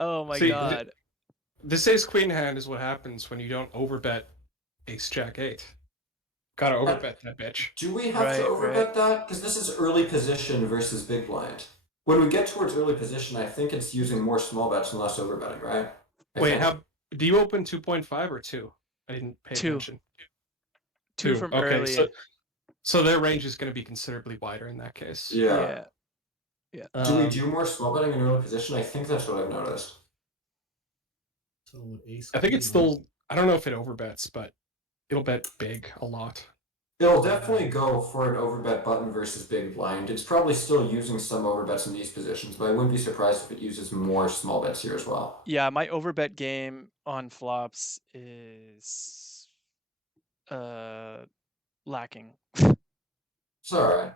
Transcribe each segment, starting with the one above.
Oh my See, god. this ace queen hand is what happens when you don't overbet ace jack 8. Gotta Uh, overbet that bitch. Do we have to Right, right. overbet that? Because this is early position versus big blind. When we get towards early position, I think it's using more small bets and less overbetting, right? I Wait, think. how do you open 2.5 or 2? I didn't pay Two. attention. Two 2. from Okay, early. so their range is going to be considerably wider in that case. Yeah. Yeah. Yeah. Do we Um, do more small betting in early position? I think that's what I've noticed. So with ace I think queen, it's still. I don't know if it overbets, but it'll bet big a lot. It'll definitely go for an overbet button versus big blind. It's probably still using some overbets in these positions, but I wouldn't be surprised if it uses more small bets here as well. Yeah, my overbet game on flops is lacking. It's alright.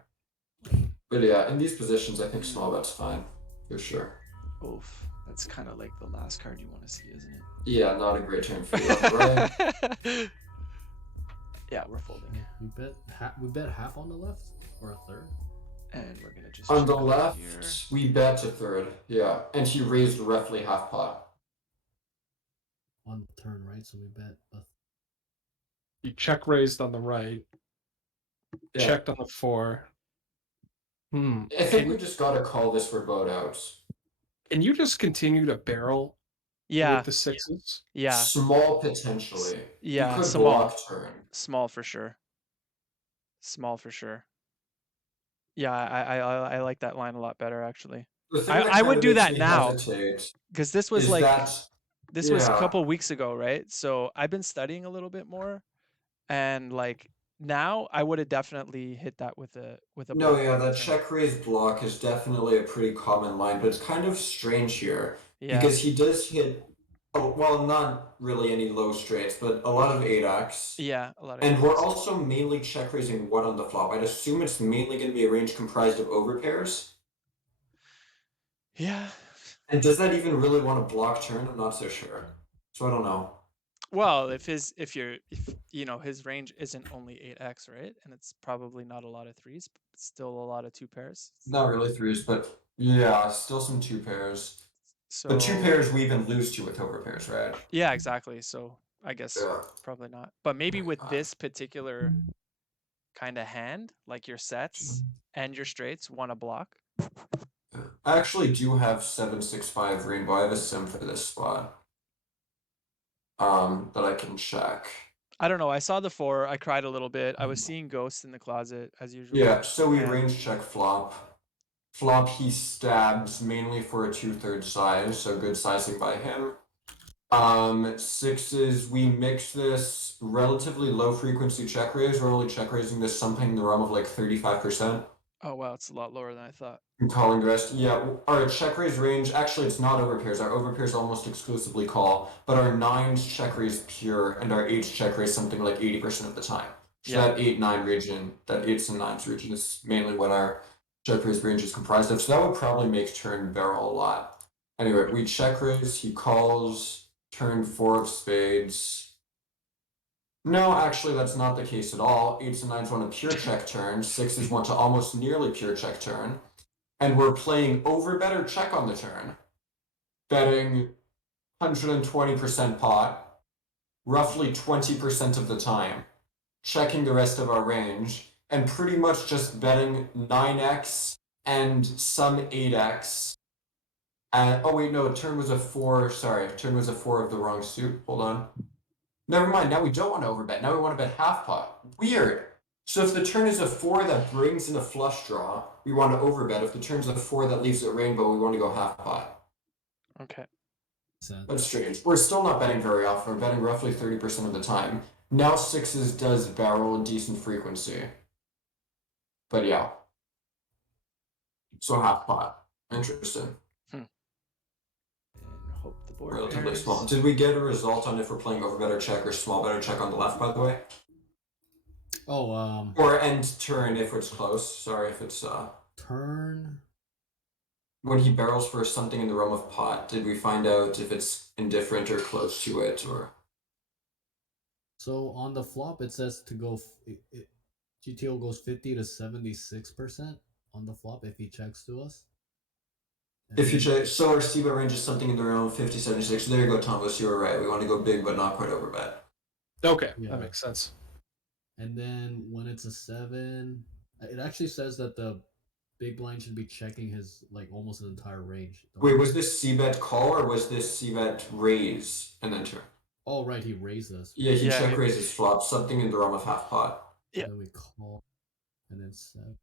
But yeah, in these positions, I think small bet's fine. For sure. Oof. That's kind of like the last card you want to see, isn't it? Yeah, not a great turn for you on the right. Yeah, we're folding. we bet half on the left or a third. And we're gonna just On the check out left, here. we bet a third. Yeah, and he raised roughly half pot. On the turn, right? So we bet You check raised on the right. Yeah. Checked on the 4. I think we just gotta call this for boat outs. Can you just continue to barrel Yeah. with the 6s? Yeah. Small potentially. Yeah, You could small. block turn. Small for sure. Small for sure. Yeah, I like that line a lot better actually. The thing that I would kinda do makes that me now hesitate because this was is like that this was a yeah. couple weeks ago, right? So I've been studying a little bit more, and like now I would have definitely hit that with a No, block yeah, on the that turn. check raise block is definitely a pretty common line, but it's kind of strange here Yeah. because he does hit, well, not really any low straights, but a lot of 8x. Yeah, a lot of. And we're eights. also mainly check raising what on the flop? I'd assume it's mainly going to be a range comprised of overpairs. Yeah. And does that even really want to block turn? I'm not so sure. So I don't know. Well, if you know his range isn't only 8x, right? And it's probably not a lot of threes, but still a lot of 2 pairs. Not really threes, but yeah, still some 2 pairs. So But 2 pairs we even lose to with overpairs, right? yeah, exactly. So I guess Yeah. probably not. But maybe with this particular kind of hand, like your sets and your straights want to block. I actually do have 765 rainbow. I have a sim for this spot. That I can check. I don't know. I saw the 4. I cried a little bit. I was seeing ghosts in the closet as usual. Yeah, so we and- range check flop. Flop he stabs mainly for a 2/3 size, so good sizing by him. 6s, we mix this relatively low frequency check raise. We're only check raising this something in the realm of like 35%. Oh wow, it's a lot lower than I thought. And calling the rest. Yeah, our check raise range, actually it's not overpairs. Our overpairs almost exclusively call, but our 9s check raise pure and our 8s check raise something like 80% of the time. So Yeah. that 8-9 region, that 8s and 9s region is mainly what our check raise range is comprised of. So that would probably make turn barrel a lot. Anyway, we check raise, he calls, turn 4 of spades. No, actually, that's not the case at all. 8s and 9s want a pure check turn. 6s want to almost nearly pure check turn. And we're playing over better check on the turn. Betting 120% pot, roughly 20% of the time. Checking the rest of our range, and pretty much just betting 9x and some 8x. Oh wait, no, turn was a 4, sorry, turn was a 4 of the wrong suit, hold on. Never mind, now we don't want to overbet, now we want to bet half pot. Weird. So if the turn is a 4 that brings in a flush draw, we want to overbet. If the turn's a 4 that leaves it rainbow, we want to go half pot. Okay. That's strange. We're still not betting very often, we're betting roughly 30% of the time. Now 6s does barrel a decent frequency. But yeah. So half pot. Interesting. And hope the board Relatively pairs. small. Did we get a result on if we're playing over better check or small better check on the left, by the way? Oh, Or end turn if it's close. Sorry if it's turn. when he barrels for something in the realm of pot, did we find out if it's indifferent or close to it, or? So on the flop, it says to go. GTO goes 50 to 76% on the flop if he checks to us. And If you then- check, so our c-bet range is something in the realm of 50, 76. There you go, Thomas. You were right. We want to go big, but not quite overbet. Okay, Yeah. that makes sense. And then when it's a 7, it actually says that the big blind should be checking his like almost his entire range. Don't Wait, you? was this c-bet call or was this c-bet raise and then turn? Oh right, he raised us. Yeah, he Yeah, check he- raises flop, something in the realm of half pot. Yeah. Then we call, and then 7.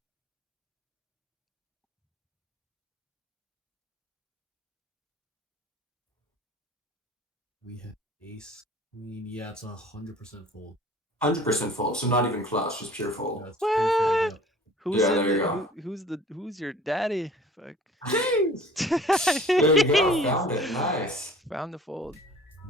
We have ace queen. Yeah, it's 100% fold. 100% fold, so not even close, just pure fold. Yeah, it's pure fold, What? yeah. Who's Yeah, in there you the, go. who's your daddy? Fuck. There you go, found it. Nice. Found the fold.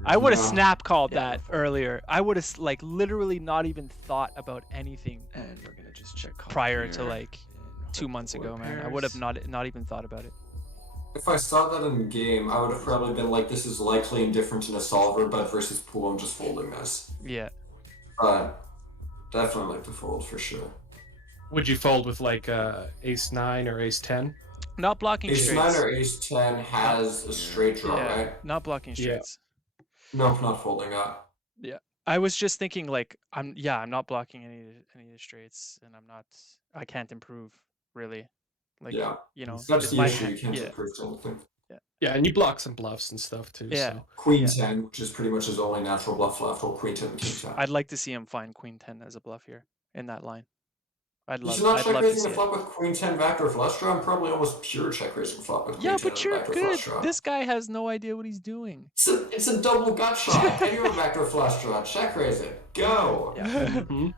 I would have Yeah. snap called Yeah, that go for it. earlier. I would have like literally not even thought about anything And we're gonna just check call prior to here, like and hope 2 the months board ago, man. I would have pairs. not even thought about it. If I saw that in game, I would have probably been like, this is likely indifferent in a solver, but versus pool, I'm just folding this. Yeah. But definitely like to fold for sure. Would you fold with like ace 9 or ace 10? Not blocking Ace straights. 9 or ace 10 has a straight draw, Yeah, right? not blocking Yeah. straights. Nope, not folding up. I was just thinking like I'm not blocking any of the straights, and I can't improve really. Like Yeah. you know, That's is the my issue, hand- you can't yeah, improve something. Yeah, and you block some bluffs and stuff too. Yeah. So. Queen Yeah. 10, which is pretty much his only natural bluff left, or Queen 10 and King 10. I'd like to see him find Queen 10 as a bluff here in that line. I'd Did you not I'd check love to raising see the it. flop with Queen 10 backdoor flush draw? I'm probably almost pure check raising flop with Queen Yeah, 10 but as a you're backdoor good. flush draw. This guy has no idea what he's doing. It's a double gut shot. And you're a backdoor flush draw. Check raise it. Go! Yeah. Mhm.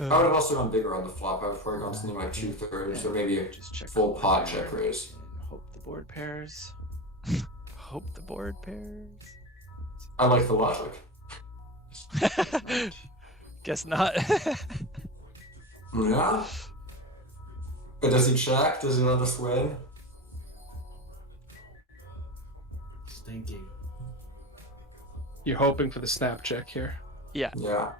I would have also gone bigger on the flop. I would have probably gone something like 2/3 or maybe a Just check full call pot here, check raise. and hope the board pairs. Hope the board pairs. I like the logic. Guess not. Yeah? But does he check? Does he let us win? Stinking. You're hoping for the snap check here. Yeah. But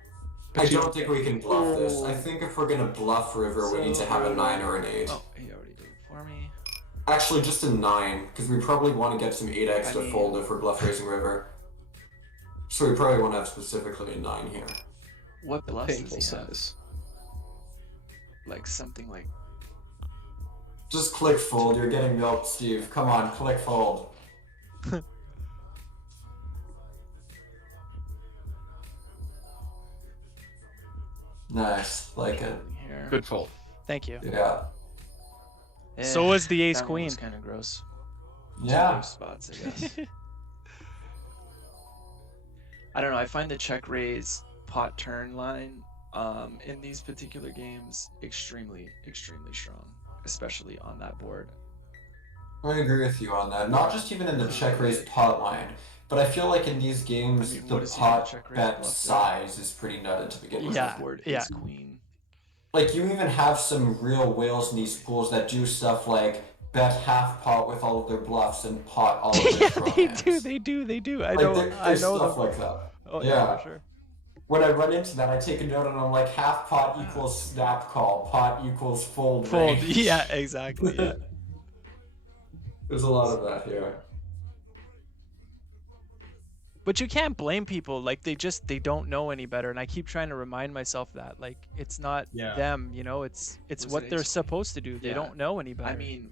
I you- don't think we can bluff this. I think if we're gonna bluff river, we need to have a 9 or an 8. Oh, he already did it for me. Actually, just a 9, because we probably want to get some 8x I to mean- fold if we're bluff raising river. So we probably want to have specifically a 9 here. What The bluffs painful does he have? size. Like something like Just click fold. You're getting milked, Steve. Come on, click fold. Nice, like it. here. Good fold. Thank you. Yeah. So was the ace that one queen. was kind of gross. Yeah. Those spots, I guess. I don't know. I find the check raise pot turn line in these particular games extremely strong, especially on that board. I agree with you on that. Not just even in the check raise pot line, but I feel like in these games, I mean, the what is he on pot check raise bet bluff there? size is pretty nutted to begin with. Yeah. Board yeah. ace queen. Like, you even have some real whales in these pools that do stuff like bet half pot with all of their bluffs and pot all of their Yeah, throw they hands. they do. I Like, know there's stuff them. like that. Oh yeah. for sure. When I run into that, I take a note and I'm like, half pot equals snap call, pot equals fold. Fold. range. Yeah, exactly. Yeah. There's a lot of that here. But you can't blame people. Like they don't know any better, and I keep trying to remind myself that like it's not Yeah. them, you know. It's Was what it they're ace- supposed to do. They Yeah. don't know any better. I mean,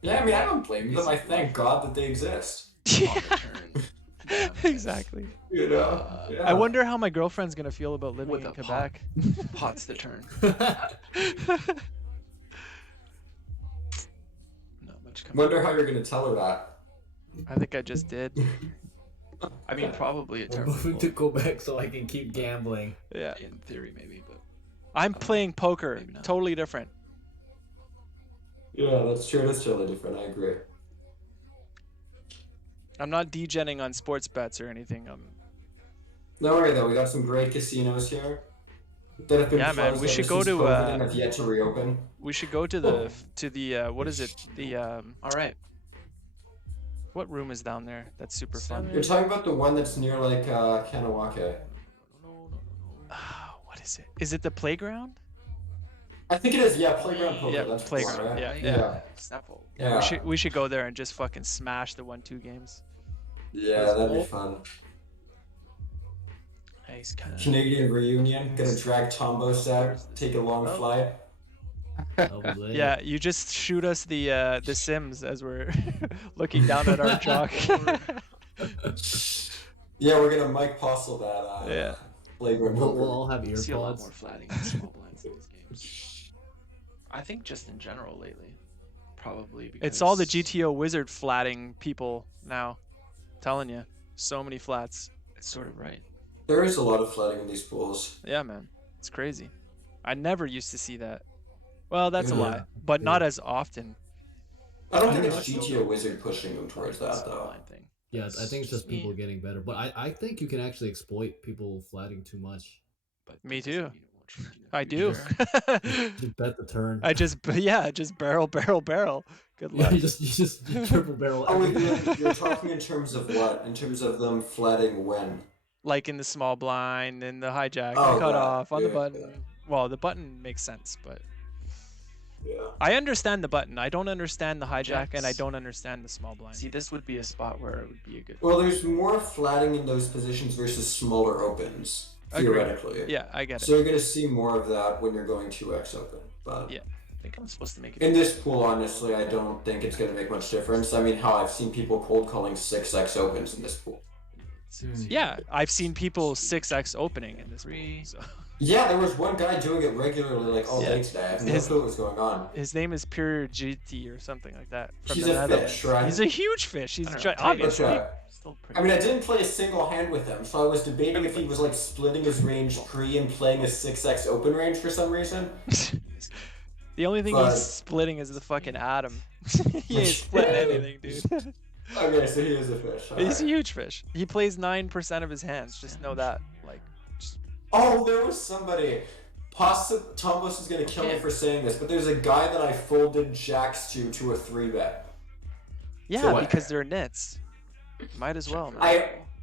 Yeah, I mean, I don't blame them. I thank God that they exist. on yeah, the turn. down exactly. You know? Uh, Yeah. I wonder how my girlfriend's gonna feel about living With in a pot. Quebec. Pot's the turn. Not much coming. Wonder how you're gonna tell her that. I think I just did. I mean, probably a I'm terrible moving to Quebec so I can keep gambling. Yeah. in theory, maybe, but I'm don't know. playing poker. Maybe not. Totally different. Yeah, that's true. That's totally different. I agree. I'm not degenning on sports bets or anything. No worry though, we got some great casinos here that have been Yeah, man, closed we ever should go since to, COVID and have yet to reopen. We should go to the what is it? The all right. what room is down there? That's super fun. You're talking about the one that's near like Kanawake. No. What is it? Is it the playground? I think it is. Yeah, playground poker. Yeah, That's the playground, one, right? yeah, Yeah. Snap fold. Yeah, we should go there and just fucking smash the 1-2 games. Yeah, that'd be fun. He's kind of Canadian reunion. Gonna drag Tombos out. Take a long flight. That'll be lit. Yeah, you just shoot us the Sims as we're looking down at our jock. Yeah, we're gonna Mike Postle that. Yeah. Playground We'll poker. all have see a lot earpods. more flatting in small blinds in these games. I think just in general lately, probably because It's all the GTO wizard flatting people now. Telling you, so many flats. It's sort of right. There is a lot of flooding in these pools. Yeah, man, it's crazy. I never used to see that. Well, that's a Yeah. lie, but not as often. I don't I think don't it's know, GTO Wizard pushing them towards that Small though. blind thing. Yeah, I think it's just me. people getting better. But I think you can actually exploit people flatting too much. But Me that doesn't too. mean it won't trick you in the I do. future. Just bet the turn. I just barrel. Good Yeah, luck. you just triple barrel. Oh, wait, everything. you're talking in terms of what? In terms of them flatting when? Like in the small blind, in the hijack, Oh, the cut that. off, on the Yeah, button. yeah. Well, the button makes sense, but Yeah. I understand the button. I don't understand the hijack, and I Jacks. don't understand the small blind. See, this would be a spot where it would be a good. Well, there's more flatting in those positions versus smaller opens, Agreed. theoretically. Yeah, I get it. So you're gonna see more of that when you're going 2x open. But Yeah. I think I'm supposed to make it. in this pool, honestly, I don't think it's gonna make much difference. I mean, how I've seen people cold calling 6x opens in this pool. Yeah, I've seen people 6x opening in this Three. pool, so. Yeah, there was one guy doing it regularly, like all Yeah. day today. I have no His- clue what was going on. His name is Pure GT or something like that. From He's the a Netherlands. fish, right? He's a huge fish. He's I don't know, obviously. That's right. Still pretty. I mean, I didn't play a single hand with him, so I was debating if he was like splitting his range pre and playing a 6x open range for some reason. The only thing But- he's splitting is the fucking atom. He ain't splitting anything, dude. Okay, so he is a fish. He's a alright. huge fish. He plays 9% of his hands. Just know that. Like, just Oh, there was somebody. Tombos is gonna kill me Okay. for saying this, but there's a guy that I folded jacks to a 3-bet. yeah, what? because they're nits. Might as well, man.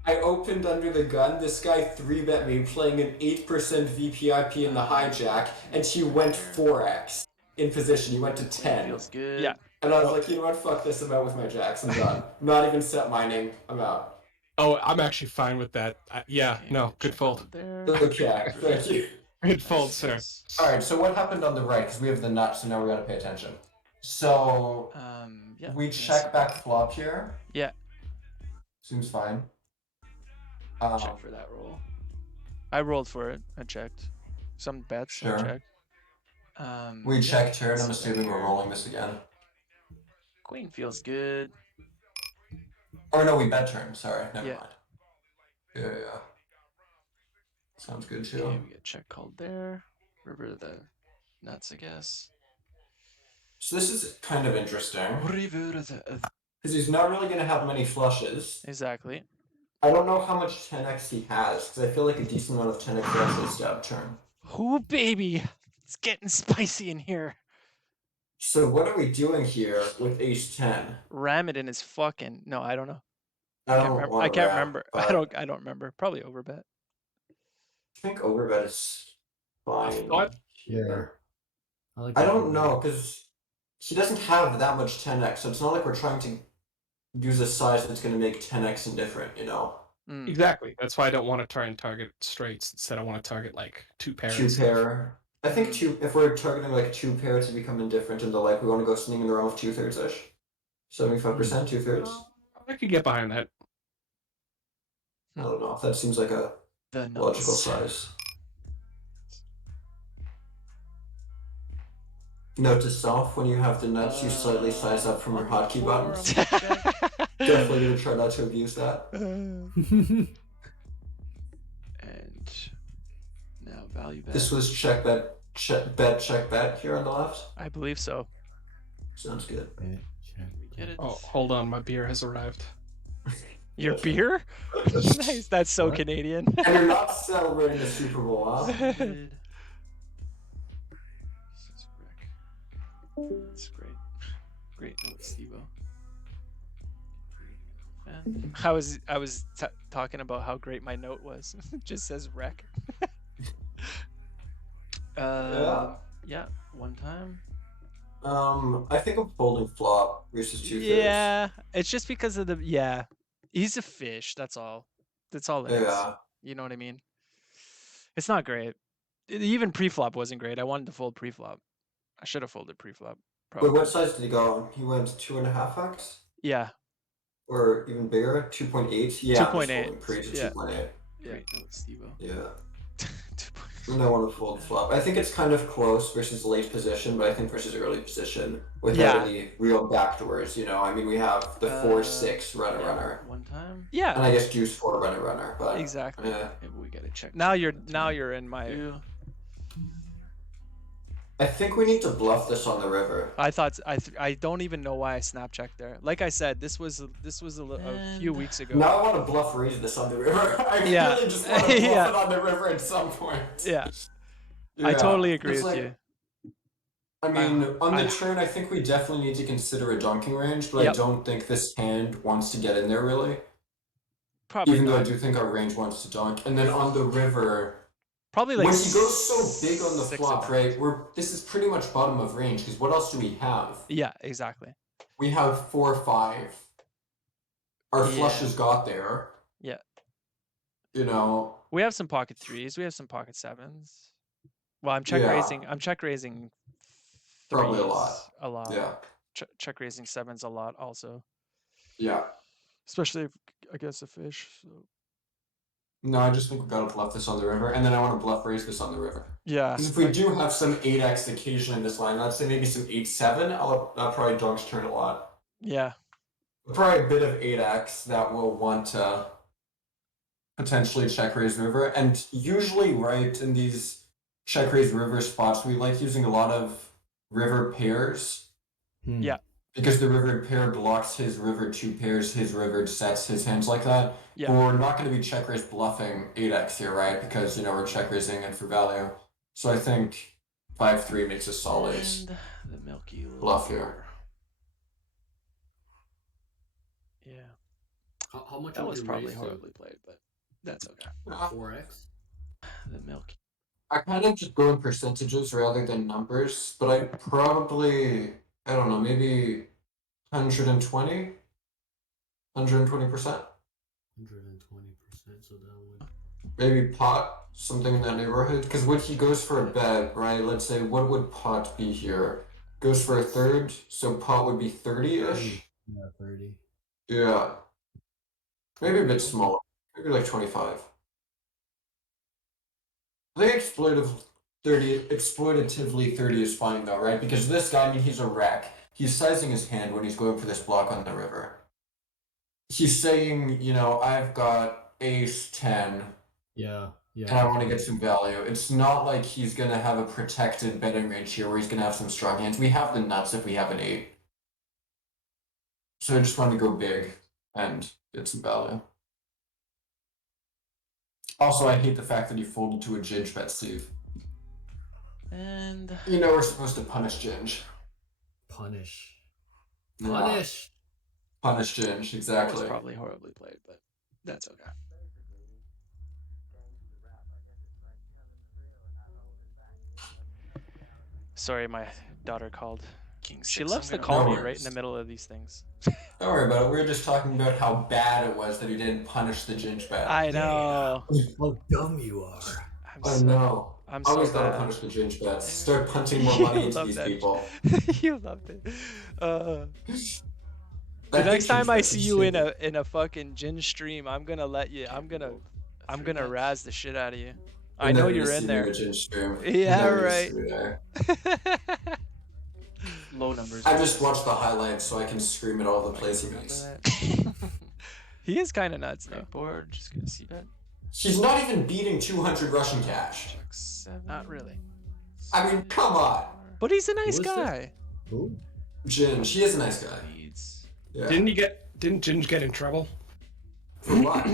I opened under the gun. This guy 3-bet me playing an 8% VPIP in the hijack, and he went 4x in position. He went to 10. Feels good. Yeah. And I was like, you know what? Fuck this. I'm out with my jacks. I'm done. I'm not even set mining. I'm out. Oh, I'm actually fine with that. Yeah, Okay, no, good check fold. out There. Okay, thank you. Good fold, sir. Alright, so what happened on the right? Because we have the nuts, so now we gotta pay attention. So, Yeah. we yes. check back flop here. Yeah. Seems fine. Check for that roll. I rolled for it. I checked. Some bets. Sure. I checked. We Yeah, check turn. I'm so assuming we're here. rolling this again. Queen feels good. Or no, we bet turn. Sorry, never Yeah. mind. Yeah. Sounds good too. Okay, we get check called there. River the nuts, I guess. So this is kind of interesting River the. because he's not really gonna have many flushes. Exactly. I don't know how much 10x he has because I feel like a decent amount of 10x actually stab turn. Ooh, baby. It's getting spicy in here. So what are we doing here with ace 10? Ram it in his fucking. No, I don't know. I I can't don't remember. want I can't wrap, remember. but I don't remember. Probably overbet. I think overbet is fine. thought- here. like I that don't one. know because he doesn't have that much 10x, so it's not like we're trying to use a size that's going to make 10x indifferent, you know? Mm. Exactly. That's why I don't want to try and target straights. Instead, I want to target like two pairs. 2-pair. I think if we're targeting like 2-pair to become indifferent into like we want to go something in the realm of 2/3 ish. 75%, 2/3. I could get behind that. I don't know if that seems like a The nuts. logical size. Note to self: when you have the nuts, you slightly size up from your hotkey buttons. Definitely gonna try not to abuse that. And now value bet. This was check bet, check bet here on the left. I believe so. Sounds good. Okay, check. We get it. Oh, hold on, my beer has arrived. Your beer? Nice. That's so What? Canadian. And you're not celebrating the Super Bowl, huh? Good. This is Rick. That's great. Great note, Stevo. And I was talking about how great my note was. It just says wreck. Yeah. Yeah, one time. I think I'm folding flop versus two pairs. Yeah, it's just because of the He's a fish. That's all. That's all it is. Yeah. You know what I mean? It's not great. Even pre-flop wasn't great. I wanted to fold pre-flop. I should have folded pre-flop. Wait, Probably. what size did he go on? He went 2.5x? Yeah. Or even bigger? 2.8? Yeah, I'm just 2.8. folding pre to Yeah. 2.8. Yeah. Great note, Steve-O. Yeah. 2.8. And I want to fold flop. I think it's kind of close versus late position, but I think versus early position without any real backdoors, you know. I mean, we have the 4-6 runner. One time. Yeah. And I guess deuce 4 runner, but Exactly. Maybe we gotta check. Now you're in my. Two. I think we need to bluff this on the river. I thought I don't even know why I snap checked there. Like I said, this was a few weeks ago. Now I want to bluff raise this on the river. I really just want to bluff it on the river at some point. Yeah. I totally agree with you. I mean, on the turn, I think we definitely need to consider a dunking range, but I don't think this hand wants to get in there really. Probably Even not. though I do think our range wants to dunk. And then on the river, probably like when he goes so big on the flop, right? This is pretty much bottom of range because what else do we have? Yeah, exactly. We have 4-5. Our flushes got there. Yeah. You know. We have some pocket threes. We have some pocket sevens. Well, I'm check raising. I'm check raising. Probably a lot. A lot. Yeah. Check raising sevens a lot also. Yeah. Especially against a fish. So. No, I just think we gotta bluff this on the river, and then I want to bluff raise this on the river. Yeah. Because if we do have some 8x occasionally in this line, let's say maybe some 8-7, I'll probably donks turn a lot. Yeah. Probably a bit of 8x that will want to potentially check raise river, and usually, right, in these check raise river spots, we like using a lot of river pairs. Yeah. Because the rivered pair blocks his river 2 pairs, his rivered sets, his hands like that. Yeah. But we're not going to be check raise bluffing 8x here, right? Because, you know, we're check raising it for value. So I think 5-3 makes a solid the milky bluff here. Yeah. How much that was probably raise horribly played, but that's okay. 4x? The milky. I kind of just go in percentages rather than numbers, but I probably, I don't know, maybe 120? 120%? 120%, so that would... Maybe pot, something in that neighborhood. Because when he goes for a bet, right, let's say, what would pot be here? Goes for a third, so pot would be 30-ish? Yeah, 30. Yeah. Maybe a bit smaller. Maybe like 25. I think exploitatively 30 is fine though, right? Because this guy, I mean, he's a wreck. He's sizing his hand when he's going for this block on the river. He's saying, you know, I've got ace 10. Yeah. And I want to get some value. It's not like he's going to have a protected betting range here where he's going to have some strong hands. We have the nuts if we have an 8. So I just want to go big and get some value. Also, I hate the fact that he folded to a Ginge bet, Steve. And... You know we're supposed to punish Ginge. Punish. Punish Ginge, exactly. That was probably horribly played, but that's okay. Sorry, my daughter called. King She six, loves I'm to gonna- call No me right worries. in the middle of these things. Don't worry about it. We were just talking about how bad it was that he didn't punish the Ginge bet. I know. How dumb you are. I know. I'm Always so gotta bad. punish the Ginge bets. Start punting more money You into love these that. people. You loved it. The I hate next time Ginge I bets, see it's you in stupid. a fucking Ginge stream, I'm gonna let you. I'm gonna razz the shit out of you. I You'll know never you're see in me there. a Ginge stream. Yeah, You'll never right. see me there. Low numbers. I just watch the highlights so I can scream at all the plays he Remember makes. that? He is kind of nuts though. Big board, just gonna see bet. He's not even beating 200 Russian cash. Check 7. Not really. I mean, come on. But he's a nice Who is this? guy. Who? Ginge, he is a nice guy. Leads. Yeah. Didn't Ginge get in trouble? For what?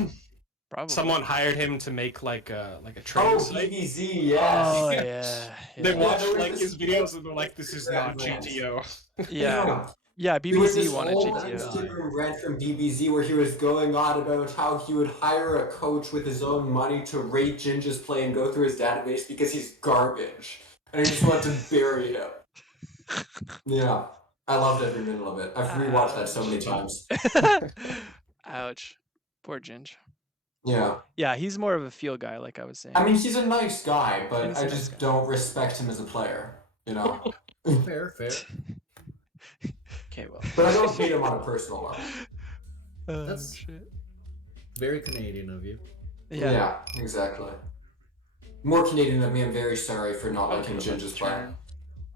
Probably. Someone hired him to make like a trading Oh, site. BBZ, yes. Oh Yeah. yeah. They Yeah. watched there was like this- his videos and they're like, "This is not Brands. GTO." Yeah. Yeah. There was BBC this wanted whole GTO. Instagram rant from BBZ where he was going on about how he would hire a coach with his own money to rate Ginge's play and go through his database because he's garbage. and I just want to bury him. Yeah, I loved every minute of it. I've rewatched that so many times. Ouch. Poor Ginge. Yeah, Yeah, he's more of a feel guy, like I was saying. I mean he's a nice guy, He but is I a nice just guy. don't respect him as a player. You know, Fair, fair. Okay, well. but I don't hate him on a personal level. Oh, That's- shit. Very Canadian of you. Yeah. Exactly. More Canadian of me. I'm very sorry for not liking Okay, Ginger's play. turn.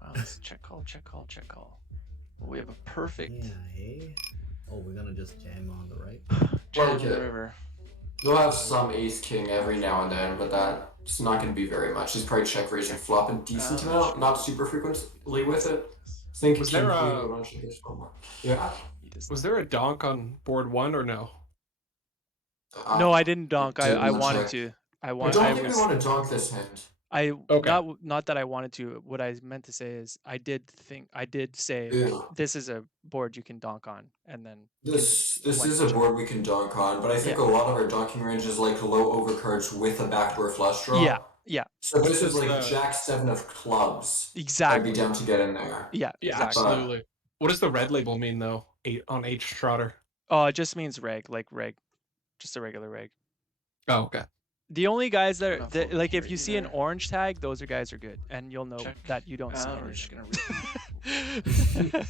Wow, let's check call, check call, check call. Well, we have a perfect Yeah, eh? Oh, we're gonna just jam on the right. jam Like on the it. river. You'll have some ace king every now and then, but that's not going to be very much. He's probably check raising flop a decent amount, not super frequently with it. I think Was king there queen a- would run check raise flop more. Yeah. He does Was there a donk on board 1 or no? No, I didn't donk. I didn't wanted check. to. I I want. don't I think was. we want to donk this hand. I Okay. not that I wanted to. What I meant to say is I did say Yeah. this is a board you can donk on, and then This went is to a check. board we can donk on, but I think Yeah. a lot of our donking range is like low overcards with a backdoor flush draw. Yeah, yeah, So What this is does like the- Jack 7 of clubs. exactly. I'd be down to get in there. Yeah, Yeah, exactly. absolutely. What does the red label mean though? 8 on H Trotter. Oh, it just means reg, like reg, just a regular reg. Oh, okay. The only guys that, Not that folding like if here you see an either. orange tag, those are guys are good, and you'll know Check. that you don't see We're just any. gonna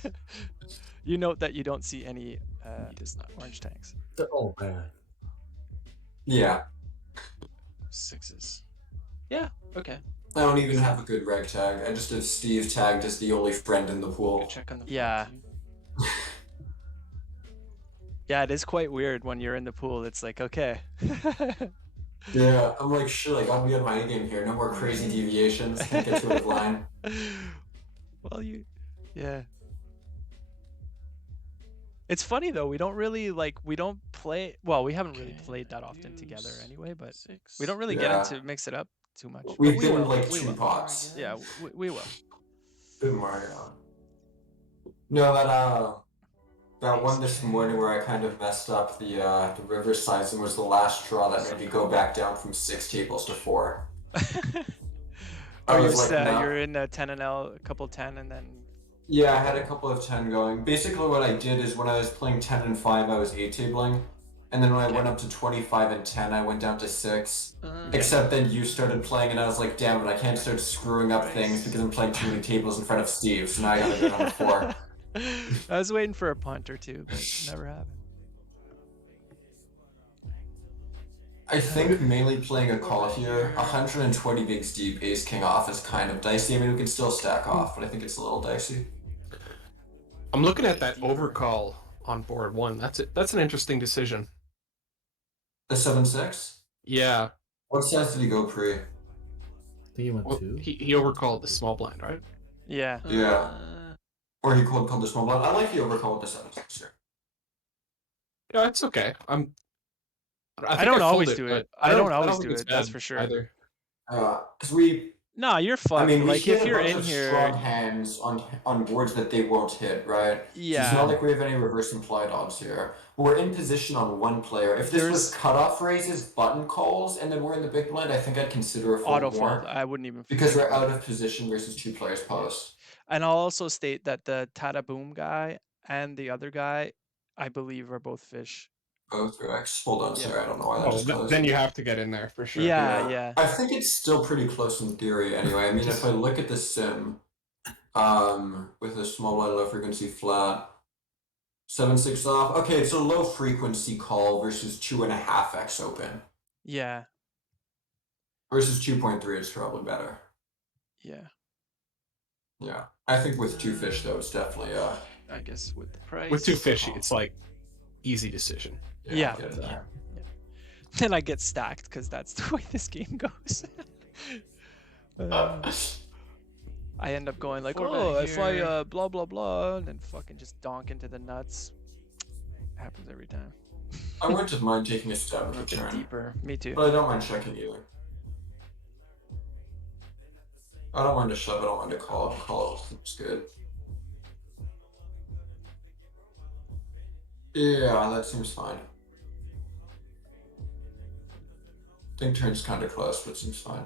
You note that you don't see any he does not. orange tags. Oh man. Yeah. Sixes. Yeah, okay. I don't even have a good reg tag. I just have Steve tagged as the only friend in the pool. Good check on the flop, Yeah. too. Yeah, it is quite weird when you're in the pool. It's like, okay. Yeah, I'm like, shit, I gotta be on my A game here. No more crazy deviations. Can't get to a line. Well, yeah. It's funny though. We don't really we don't play. Well, we haven't really Okay, played that often together deuce, anyway. But six. we don't really Yeah. get into mix it up too much. But We've we been will. like we 2 will. pots. Yeah, we will. Good Mario. No, that one this morning where I kind of messed up the river sizing was the last draw that made me go back down from 6 tables to 4. Oh, was like, no. you're in a 10 and L, a couple 10, and then Yeah, I had a couple of 10 going. Basically what I did is when I was playing 10 and 5, I was 8-tabling. And then when I went up to 25 and 10, I went down to 6. Except then you started playing and I was like, damn it, I can't start screwing up things because I'm playing too many tables in front of Steve, so now I gotta go down to 4. I was waiting for a punt or two, but it never happened. I think mainly playing a call here, 120 bigs deep, ace king off is kind of dicey. I mean, we can still stack off, but I think it's a little dicey. I'm looking at that overcall on board 1. That's an interesting decision. The 7-6? Yeah. What size did he go pre? I think he went Well, 2. he overcalled the small blind, right? Yeah. Yeah. Or he called the small blind. I like the overcall with the 7-6 here. Yeah, it's okay. I don't always do it. but I don't always think do it's it, that's bad for sure. Either. Because we... No, you're fucked. I mean, we like hit if a you're bunch in of here, strong hands on boards that they won't hit, right? So yeah. it's not like we have any reverse implied odds here. We're in position on one player. If this was cutoff raises, button calls, and then we're in the big blind, I think I'd consider a fold Auto more. fold. I wouldn't even. Because think we're about out it. of position versus 2 players post. And I'll also state that the Tada Boom guy and the other guy, I believe, are both fish. Both are X. Hold on, Yeah. sorry, I don't know why that Oh, just closed. then you have to get in there for sure. Yeah. I think it's still pretty close in theory anyway. I mean, if I look at the sim, with a small blind low frequency flat, 7-6 off. Okay, it's a low frequency call versus 2.5x open. Yeah. Versus 2.3 is probably better. Yeah. Yeah. I think with 2 fish though, it's definitely I guess with the price. With 2 fishy, it's like easy decision. Yeah. I get that. Then I get stacked because that's the way this game goes. I end up going like, Four bet oh, if I here. blah blah blah, and then fucking just donk into the nuts. Happens every time. I wouldn't just mind taking a stab A at the bit turn, deeper. Me too. but I don't mind checking either. I don't mind to shove, I don't mind to call. Call seems good. Yeah, that seems fine. I think turn's kind of close, but seems fine.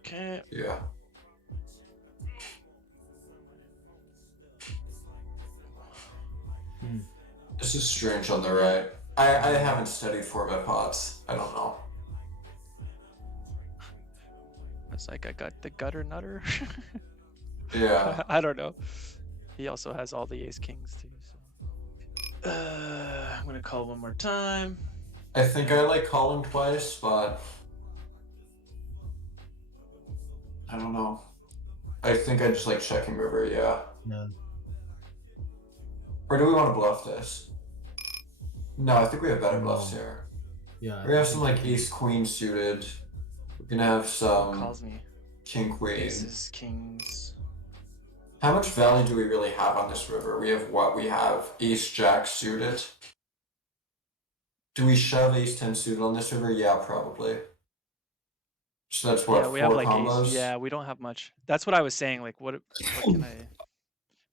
Okay. Yeah. This is strange on the right. I haven't studied 4-bet pots. I don't know. It's like I got the gutter nutter. Yeah. I don't know. He also has all the ace kings too. So. I'm gonna call one more time. I think I like calling twice, but I don't know. I think I just like checking river, yeah. No. Or do we want to bluff this? No, I think we have better bluffs here. Yeah. We have some like ace queen suited. We're gonna have some Calls me. king queen. Aces, kings. How much value do we really have on this river? We have what? We have ace jack suited. Do we shove ace 10 suited on this river? Yeah, probably. So that's what, Yeah, we 4 have like combos? ace. Yeah, we don't have much. That's what I was saying. Like, what can I?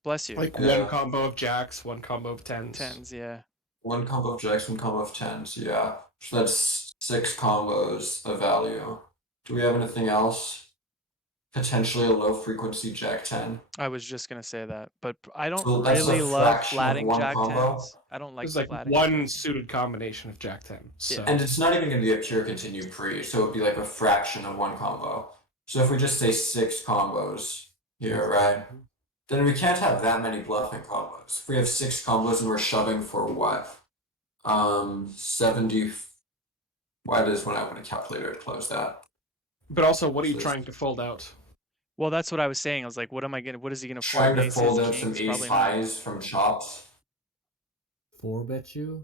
Bless you. Like Yeah. one combo of jacks, one combo of tens. Tens, yeah. 1 combo of jacks, 1 combo of 10s, yeah. So that's 6 combos of value. Do we have anything else? Potentially a low frequency jack 10. I was just gonna say that, but I don't So that's a really love fraction of flatting one jack combo? tens. I don't like There's like flatting. one suited combination of jack 10. So And it's not even going to be a pure continue pre, so it'd be like a fraction of 1 combo. So if we just say 6 combos here, right? Then we can't have that many bluffing combos. If we have 6 combos and we're shoving for what? 70. Why does when I open a calculator to close that? but also, what are you So trying to fold out? Well, that's what I was saying. I was like, what am I gonna? What is he gonna Trying fold? to Aces, fold out some kings? ace Probably not. highs from chops. 4-bet you?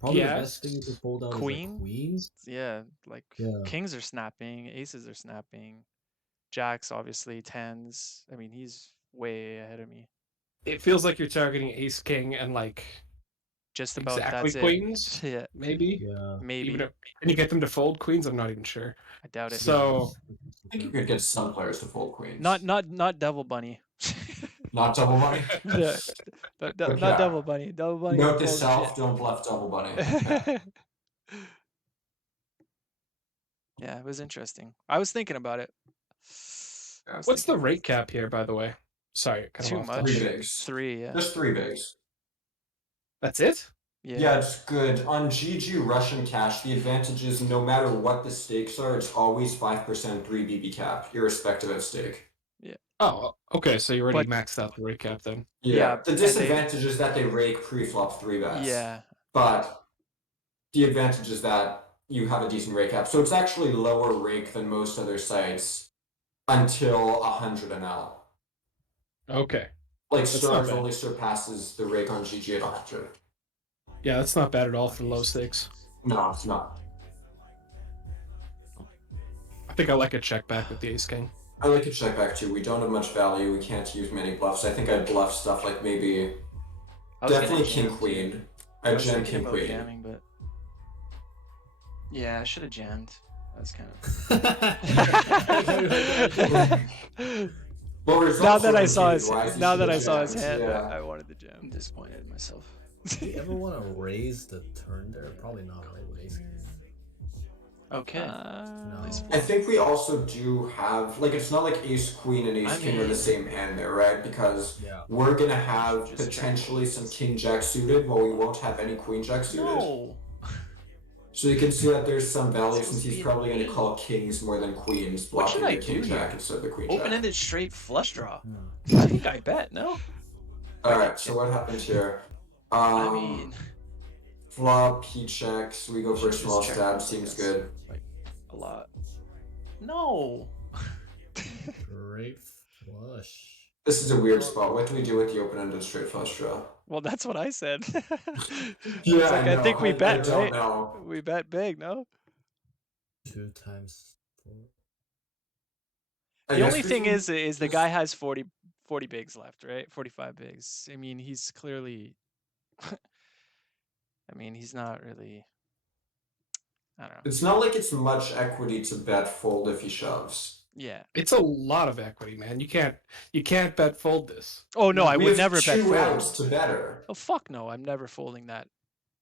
Probably the Yes. best thing to fold out Queen? is like queens. Yeah, like Yeah. kings are snapping, aces are snapping, jacks obviously, tens. I mean, he's way ahead of me. It feels like you're targeting ace king and like Just about exactly that's queens, it. Yeah, maybe. Yeah. maybe. Even if, can you get them to fold queens? I'm not even sure. I doubt it. So I think you could get some players to fold queens. Not Devil Bunny. Not double money. Yeah, not Okay. Devil Bunny. Devil Bunny. Note is to folding self, don't bluff double money. Okay. shit. Yeah, it was interesting. I was thinking about it. I was what's the thinking rate cap here, by the way? Sorry, kind Too of off much. topic. 3 bigs. 3, yeah. Just 3 bigs. That's it? Yeah, it's good. On GG Russian cash, the advantage is no matter what the stakes are, it's always 5% 3 BB cap, irrespective of stake. Oh, okay. So you already But- maxed out the rate cap then. Yeah, The and disadvantage is that they rake pre-flop 3 bets. Yeah. But the advantage is that you have a decent rake cap. So it's actually lower rake than most other sites until 100 NL. Okay. Like That's not Stars bad. only surpasses the rake on GG at 100. Yeah, that's not bad at all for low stakes. No, it's not. I think I like a check back with the ace king. I like a check back too. We don't have much value. We can't use many bluffs. I think I'd bluff stuff like maybe I was gonna definitely jam king too. queen. I I'd was jam thinking king about queen. jamming, but yeah, I should have jammed. That's kind of. Well, now results that are I saw repeated. his Why is he now that so I saw his jammed? hand, Yeah. I wanted to I'm jam. disappointed in myself. Do you ever want to raise the turn there? Probably not, right? With ace king. Okay. No. I think we also do have like it's not like ace queen and ace I king are the mean- same hand there, right? Because Yeah. we're gonna have Just potentially some king jack suited, while we won't have any queen jack suited. No. So you can see that there's some value It's since supposed to he's be probably gonna an call kings more than queens, What blocking should I the king do jack here? instead of the queen jack. Open-ended straight flush draw. Hmm. I think I bet. No. Alright, so what happened here? I mean, Flop, he checks, we go for a Should small just check stab, once, I seems guess. good. like a lot. No. Great flush. This is a weird spot. What do we do with the open-ended straight flush draw? Well, that's what I said. Yeah, It's like, I think we bet, I don't right? know. We bet big, no? 2 times 4. I The guess only we thing can is the just- guy has 40 bigs left, right? 45 bigs. I mean, he's clearly I mean, he's not really I don't know. It's not like it's much equity to bet fold if he shoves. Yeah. It's a lot of equity, man. You can't bet fold this. Oh no, I We would have never bet 2 fold. outs to better. Oh fuck no, I'm never folding that.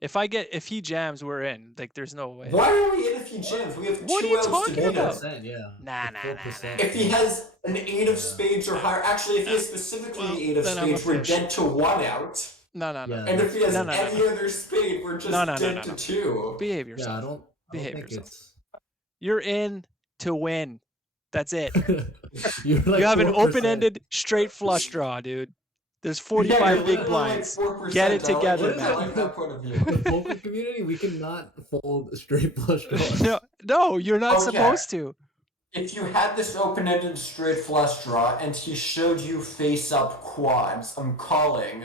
If he jams, we're in. Like there's no way. Why are we in if he jams? We have What are 2 you outs to talking beat about? it. 4%, yeah. Nah, Like nah, nah, 4%. nah. If he has an 8 of Yeah. spades or higher, actually if he has specifically Well, the 8 of then I'm a spades, we're fish. dead to 1 out. No, no, no. Yeah, And if he has No, no, no, any no. other spade, we're just No, no, no, dead no, to no. 2. Behave Yeah, yourself. I don't Behave think yourself. it's. You're in to win. That's it. You're like You have an 4%. open-ended straight flush draw, dude. There's Yeah, 45 you're big literally blinds. like 4%. Get it I like together, it. What I is man. like that point of The view. poker community, we cannot fold straight flush draws. No, you're not Okay. supposed to. If you had this open-ended straight flush draw and he showed you face-up quads, I'm calling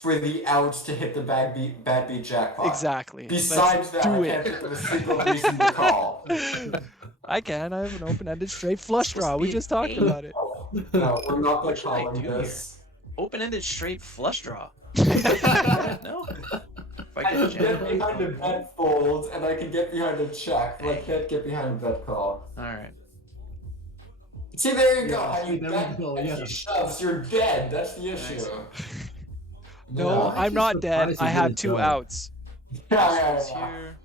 for the outs to hit the bad beat jackpot. Exactly. Besides that, do I it. can't think of a single reason to call. I can. I have an open-ended straight flush draw. We just talked about it. No, we're not What should I calling do this. Open-ended straight flush draw. No. If I I can get get jammed, behind a bet fold and I can get behind a check, but I can't get behind a bet call. all right. See, there you go. Yeah, How you there we bet go, and yeah. he shoves, you're dead. That's the issue. No, Yeah. I'm actually not dead. surprised he I have didn't 2 go. outs. Yeah. Here.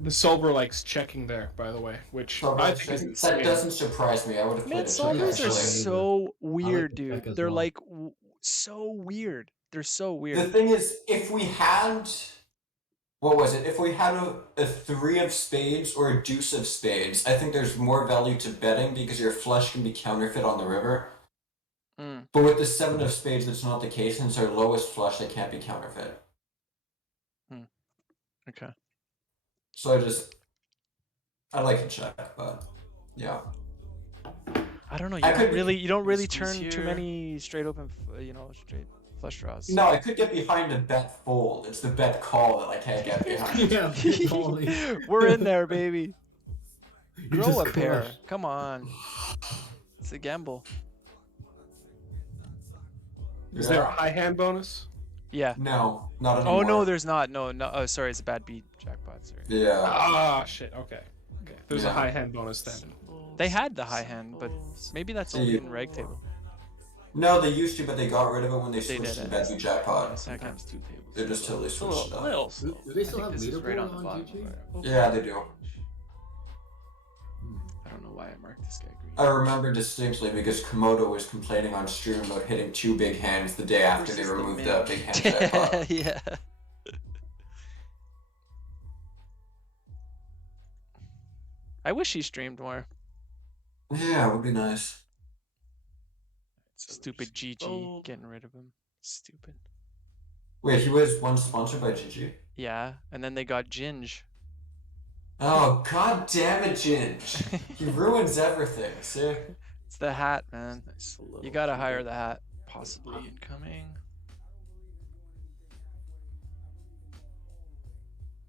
The solver likes checking there, by the way, which So I that think is that insane. doesn't surprise me. I would have Man, played a check solvers are actually. so weird, the check dude. as They're well. like so weird. They're so The weird. thing is, if we had, what was it? If we had a 3 of spades or a deuce of spades, I think there's more value to betting because your flush can be counterfeit on the river. Mm. But with the 7 of spades, that's not the case, and it's our lowest flush that can't be counterfeit. Okay. So I like a check, but yeah. I don't know. I could- You don't really squeeze turn too here. many straight open, straight flush draws. No, I could get behind a bet fold. It's the bet call that I can't get behind. Yeah, big calling. We're in there, baby. You Grow just a pair. crushed. Come on. It's a gamble. Is there a high hand bonus? Yeah. No, not Oh anymore. no, there's not. No. Oh, sorry. It's a bad beat jackpot. Sorry. Yeah. Ah, shit. Okay. Okay. There's a Yeah. high hand bonus then. They had the high hand, but maybe that's only See- in reg table. No, they used to, but they got rid of it when they They switched did to it. bet jackpot. Sometimes 2 tables. They just totally It's a switched it up. little Do slow. they still I have think this is right leaderboard on the on bottom. GG? of our- Yeah, they do. I don't know why I marked this guy green. I remember distinctly because Komodo was complaining on stream about hitting 2 big hands the day after they Versus the removed min. the big hand jackpot. Yeah. I wish he streamed more. Yeah, it would be nice. So Stupid there's GG fold. getting rid of him. Stupid. Wait, he was once sponsored by GG? Yeah, and then they got Ginge. Oh, god damn it, Ginge. He ruins everything, see? It's the hat, man. Nice You little gotta fold. hire the hat. Possibly incoming.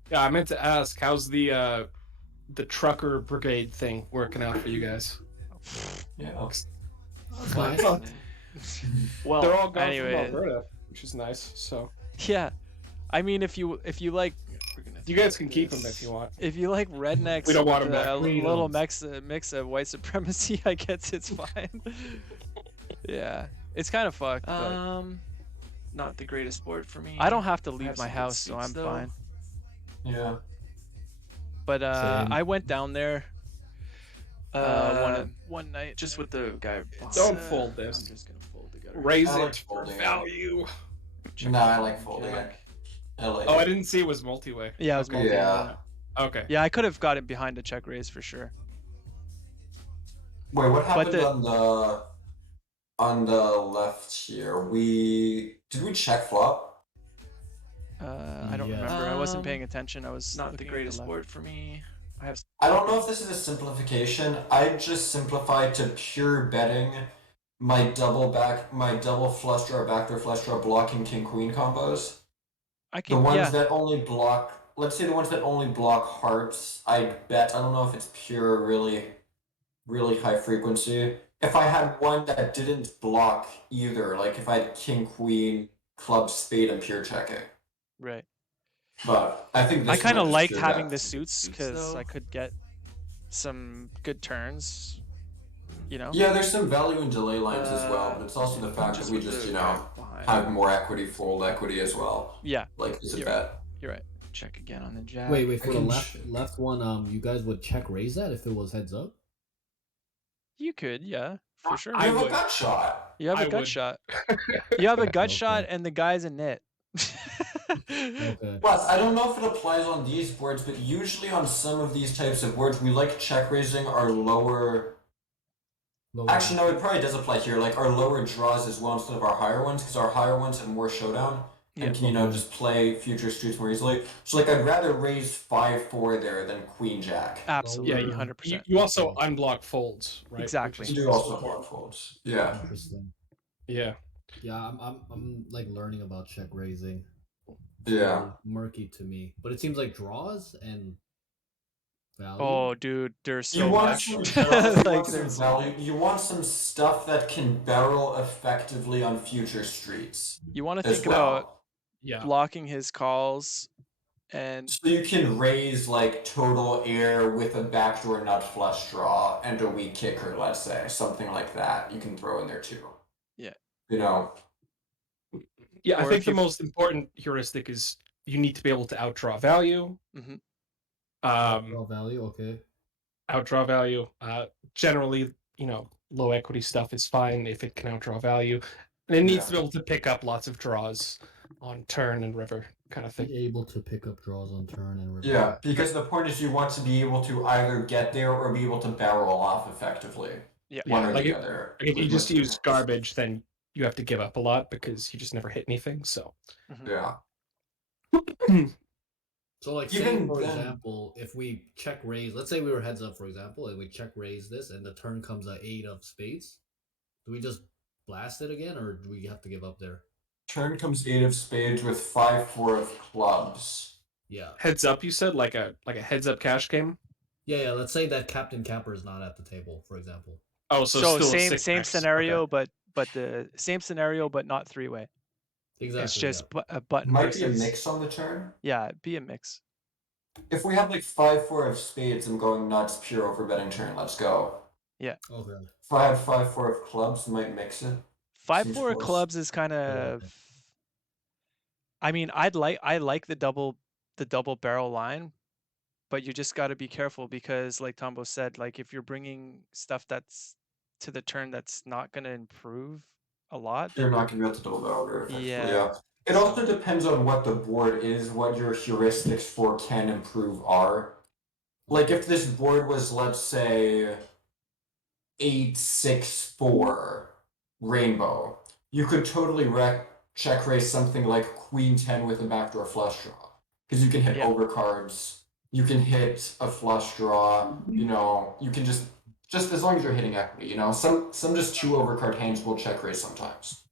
Yeah, I meant to ask, how's the trucker brigade thing working out for you guys? Yeah. That's nice. Well, Well, they're all gone anyway. from Alberta, which is nice. So Yeah. I mean, if you like we're gonna you throw guys can keep them this. if you want. if you like rednecks, We don't want with 'em back. a We little don't. mix of white supremacy, I guess it's fine. Yeah, it's kind of fucked. But Not the greatest board for me. I don't have to I leave have my some good house, so suits, I'm though. fine. Yeah. But Same. I went down there one night. Just with the guy. Don't behind. fold this. I'm just gonna fold the gutter. Raise I like it for folding it. value. No, I like folding it. I like Oh, I it. didn't see it was multi-way. Yeah, it was Okay. multi. Yeah. Okay. Yeah, I could have got it behind a check raise for sure. Wait, what happened the- on the left here? Did we check flop? I don't Yeah. remember. I wasn't paying attention. I was Not the looking at greatest left. board for me. I have I don't know if this is a simplification. I just simplified to pure betting my double flush draw, backdoor flush draw, blocking king queen combos. I The can. ones Yeah. that only block, let's say the ones that only block hearts, I bet. I don't know if it's pure, really, really high frequency. If I had one that didn't block either, like if I had king queen, club, spade, and pure checking. Right. But I think this I kind of one is liked pure having bet. the suits Suits, because though. I could get some good turns. You know. Yeah, there's some value in delay lines as well, but it's also the fact that just we with just, the you guy know, behind. have more equity, fold equity as well. Yeah. Like, it's a You're bet. You're right. Check again on the jack. Wait, for I the can left one, you guys would check raise that if it was heads up? You could. Yeah. For sure. You I have would. a gut shot. You have a I gut would. shot. You have a gut Okay. shot, and the guy's a nit. Okay. Plus, I don't know if it applies on these boards, but usually on some of these types of boards, we like check raising our lower. Actually, no, it probably does apply here. Like our lower draws as well instead of our higher ones, because our higher ones have more showdown and can just play future streets more easily. So like, I'd rather raise 5-4 there than Queen Jack. Absolutely, Lower- 100%. You also unblock folds, right? Exactly. You do also block folds. Yeah. Interesting. Yeah. Yeah, I'm like learning about check raising. It's Yeah. really murky to me, but it seems like draws and value. Oh, dude, there's so You want much. some draws, you Like, want some there's so value. much. You want some stuff that can barrel effectively on future streets You want to as think about well. Yeah. blocking his calls, and So you can raise like total air with a backdoor nut flush draw and a weak kicker, let's say. Something like that you can throw in there too. Yeah. You know? Yeah, I Or think if the you- most important heuristic is you need to be able to outdraw value. Mhm. Draw value, okay. Outdraw value. Generally, low equity stuff is fine if it can outdraw value. And it needs to be able to pick up lots of draws on turn and river kind of thing. Be able to pick up draws on turn and river. Yeah, because the point is you want to be able to either get there or be able to barrel off effectively. Yeah. One or like the if, other. like if you with just most use hands. garbage, then you have to give up a lot because you just never hit anything. So Mhm. Yeah. So like say Even for then- example, if we check raise, let's say we were heads up for example, and we check raise this and the turn comes a 8 of spades, do we just blast it again or do we have to give up there? Turn comes 8 of spades with 5-4 of clubs. Yeah. heads up, you said like a heads up cash game. Yeah, let's say that Captain Capper is not at the table, for example. Oh, so So still a same 6x. scenario, Okay. but the same scenario, but not three-way. Exactly. It's just yeah. a button Might versus. be a mix on the turn. Yeah, it'd be a mix. If we have like 5-4 of spades, I'm going nuts, pure overbetting turn. Let's go. Okay. If I had 5-4 of clubs, might mix it. 5-4 close. clubs is kind of. I mean, I like the double barrel line, but you just got to be careful because, like Tombo said, like if you're bringing stuff that's to the turn that's not going to improve a lot, You're then not going to be able to double barrel very effectively. Yeah. Yeah. It also depends on what the board is, what your heuristics for can improve are. Like if this board was, let's say, 8-6-4 rainbow, you could totally check raise something like Queen 10 with a backdoor flush draw. Because you can hit Yeah. overcards, you can hit a flush draw, you can just as long as you're hitting equity, some just 2 overcard hands will check raise sometimes.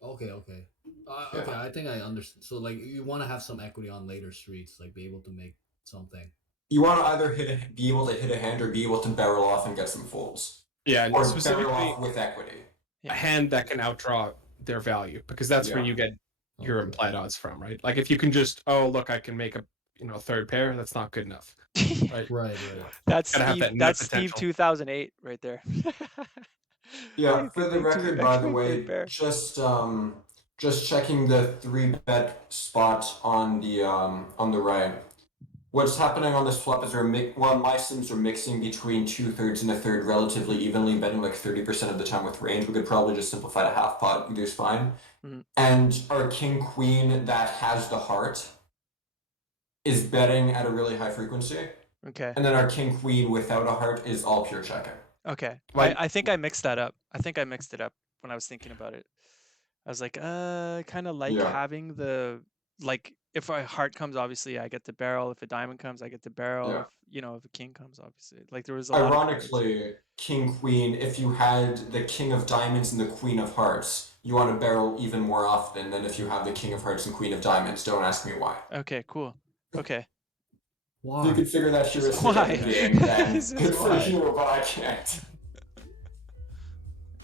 Okay. Okay, Yeah. I think I understand. So like you want to have some equity on later streets, like be able to make something. You want to either be able to hit a hand or be able to barrel off and get some folds. Yeah, and Or barrel specifically off with equity. a hand that can outdraw their value because that's where Yeah. you get your Okay. implied odds from, right? Like if you can just, oh look, I can make a third pair, that's not good enough, right? Right. That's Gotta have Steve. that net That's Steve potential. 2008 right there. Yeah, You for can the make two- record, I by can the make way, third pair. just checking the 3-bet spot on the right. What's happening on this flop is my sims are mixing between 2/3 and a third relatively evenly, betting like 30% of the time with range. We could probably just simplify to half pot, either's fine. Mhm. And our king queen that has the heart is betting at a really high frequency. Okay. And then our king queen without a heart is all pure checking. Okay. Like- I think I mixed that up. I think I mixed it up when I was thinking about it. I was like, kind of like Yeah. having like if a heart comes, obviously I get the barrel. If a diamond comes, I get the barrel. Yeah. If a king comes, obviously. Like there was a lot of cards. Ironically, king queen, if you had the king of diamonds and the queen of hearts, you want to barrel even more often than if you have the king of hearts and queen of diamonds. Don't ask me why. Okay, cool. Okay. If you Why? could figure that heuristic Why? out of the game, then This is good for why. you, but I can't.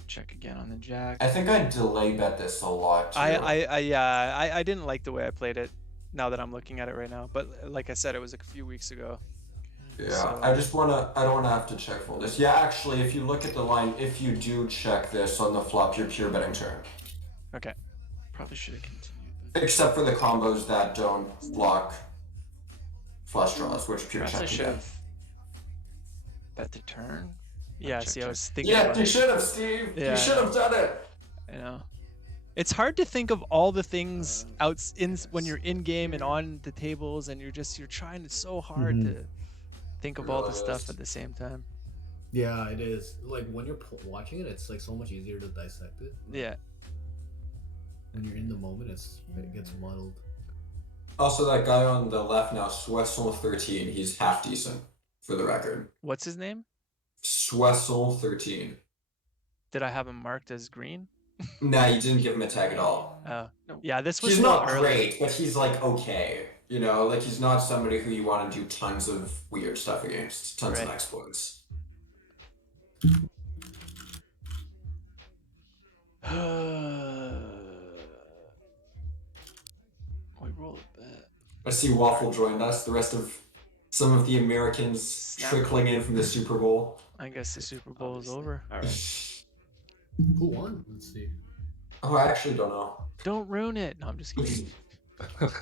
Check again on the jack. I think I delay bet this a lot too. I didn't like the way I played it. Now that I'm looking at it right now, but like I said, it was a few weeks ago. Yeah, So- I don't wanna have to check fold this. Yeah, actually, if you look at the line, if you do check this on the flop, you're pure betting turn. Okay. Probably should have continued. But Except for the combos that don't block flush draws, which pure perhaps I checking. should have bet the turn. Yeah. check, See, I check. was thinking Yeah, about you it. should have, Steve. Yeah, You should have done it. You know. It's hard to think of all the things when you're in game and on the tables, and you're trying so hard to think of all the really stuff is. at the same time. Yeah, it is. Like when you're watching it, it's like so much easier to dissect it. Yeah. When you're in the moment, it gets muddled. Also, that guy on the left now, Swessel13, he's half decent, for the record. What's his name? Swessel13. Did I have him marked as green? Nah, you didn't give him a tag at all. Oh, yeah. This was He's still not early. great, but he's like okay. You know, like he's not somebody who you want to do tons of weird stuff against, tons of Right. exploits. We roll a bet. I see Waffle joined us. The rest of some of the Americans trickling in from the Super Bowl. I guess the Super Bowl is over. All right. Who won? Let's see. Oh, I actually don't know. Don't ruin it. No, I'm just kidding.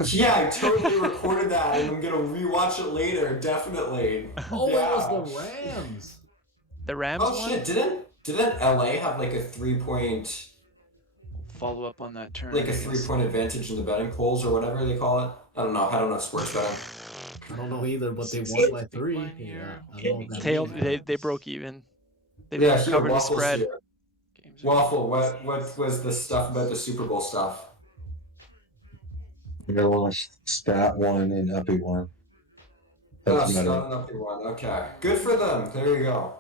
Yeah, I totally recorded that, and I'm gonna rewatch it later. Definitely. Oh, Yeah. it was the Rams. The Rams Oh won? shit! Didn't LA have like a 3-point Follow up on that turn. like a I guess. 3-point advantage in the betting polls or whatever they call it? I don't know sports betting. I don't know either, but they won 6 by big 3. blind Yeah, here. I don't know what that Tailed. means. They broke even. They Yeah, here, covered the Waffle's spread. here. Games are Waffle, getting what was the stuff about the Super Bowl stuff? I launched Stat 1 and Uppy 1. Oh, That's about Scott and Uppy won. Okay, good for them. There you go.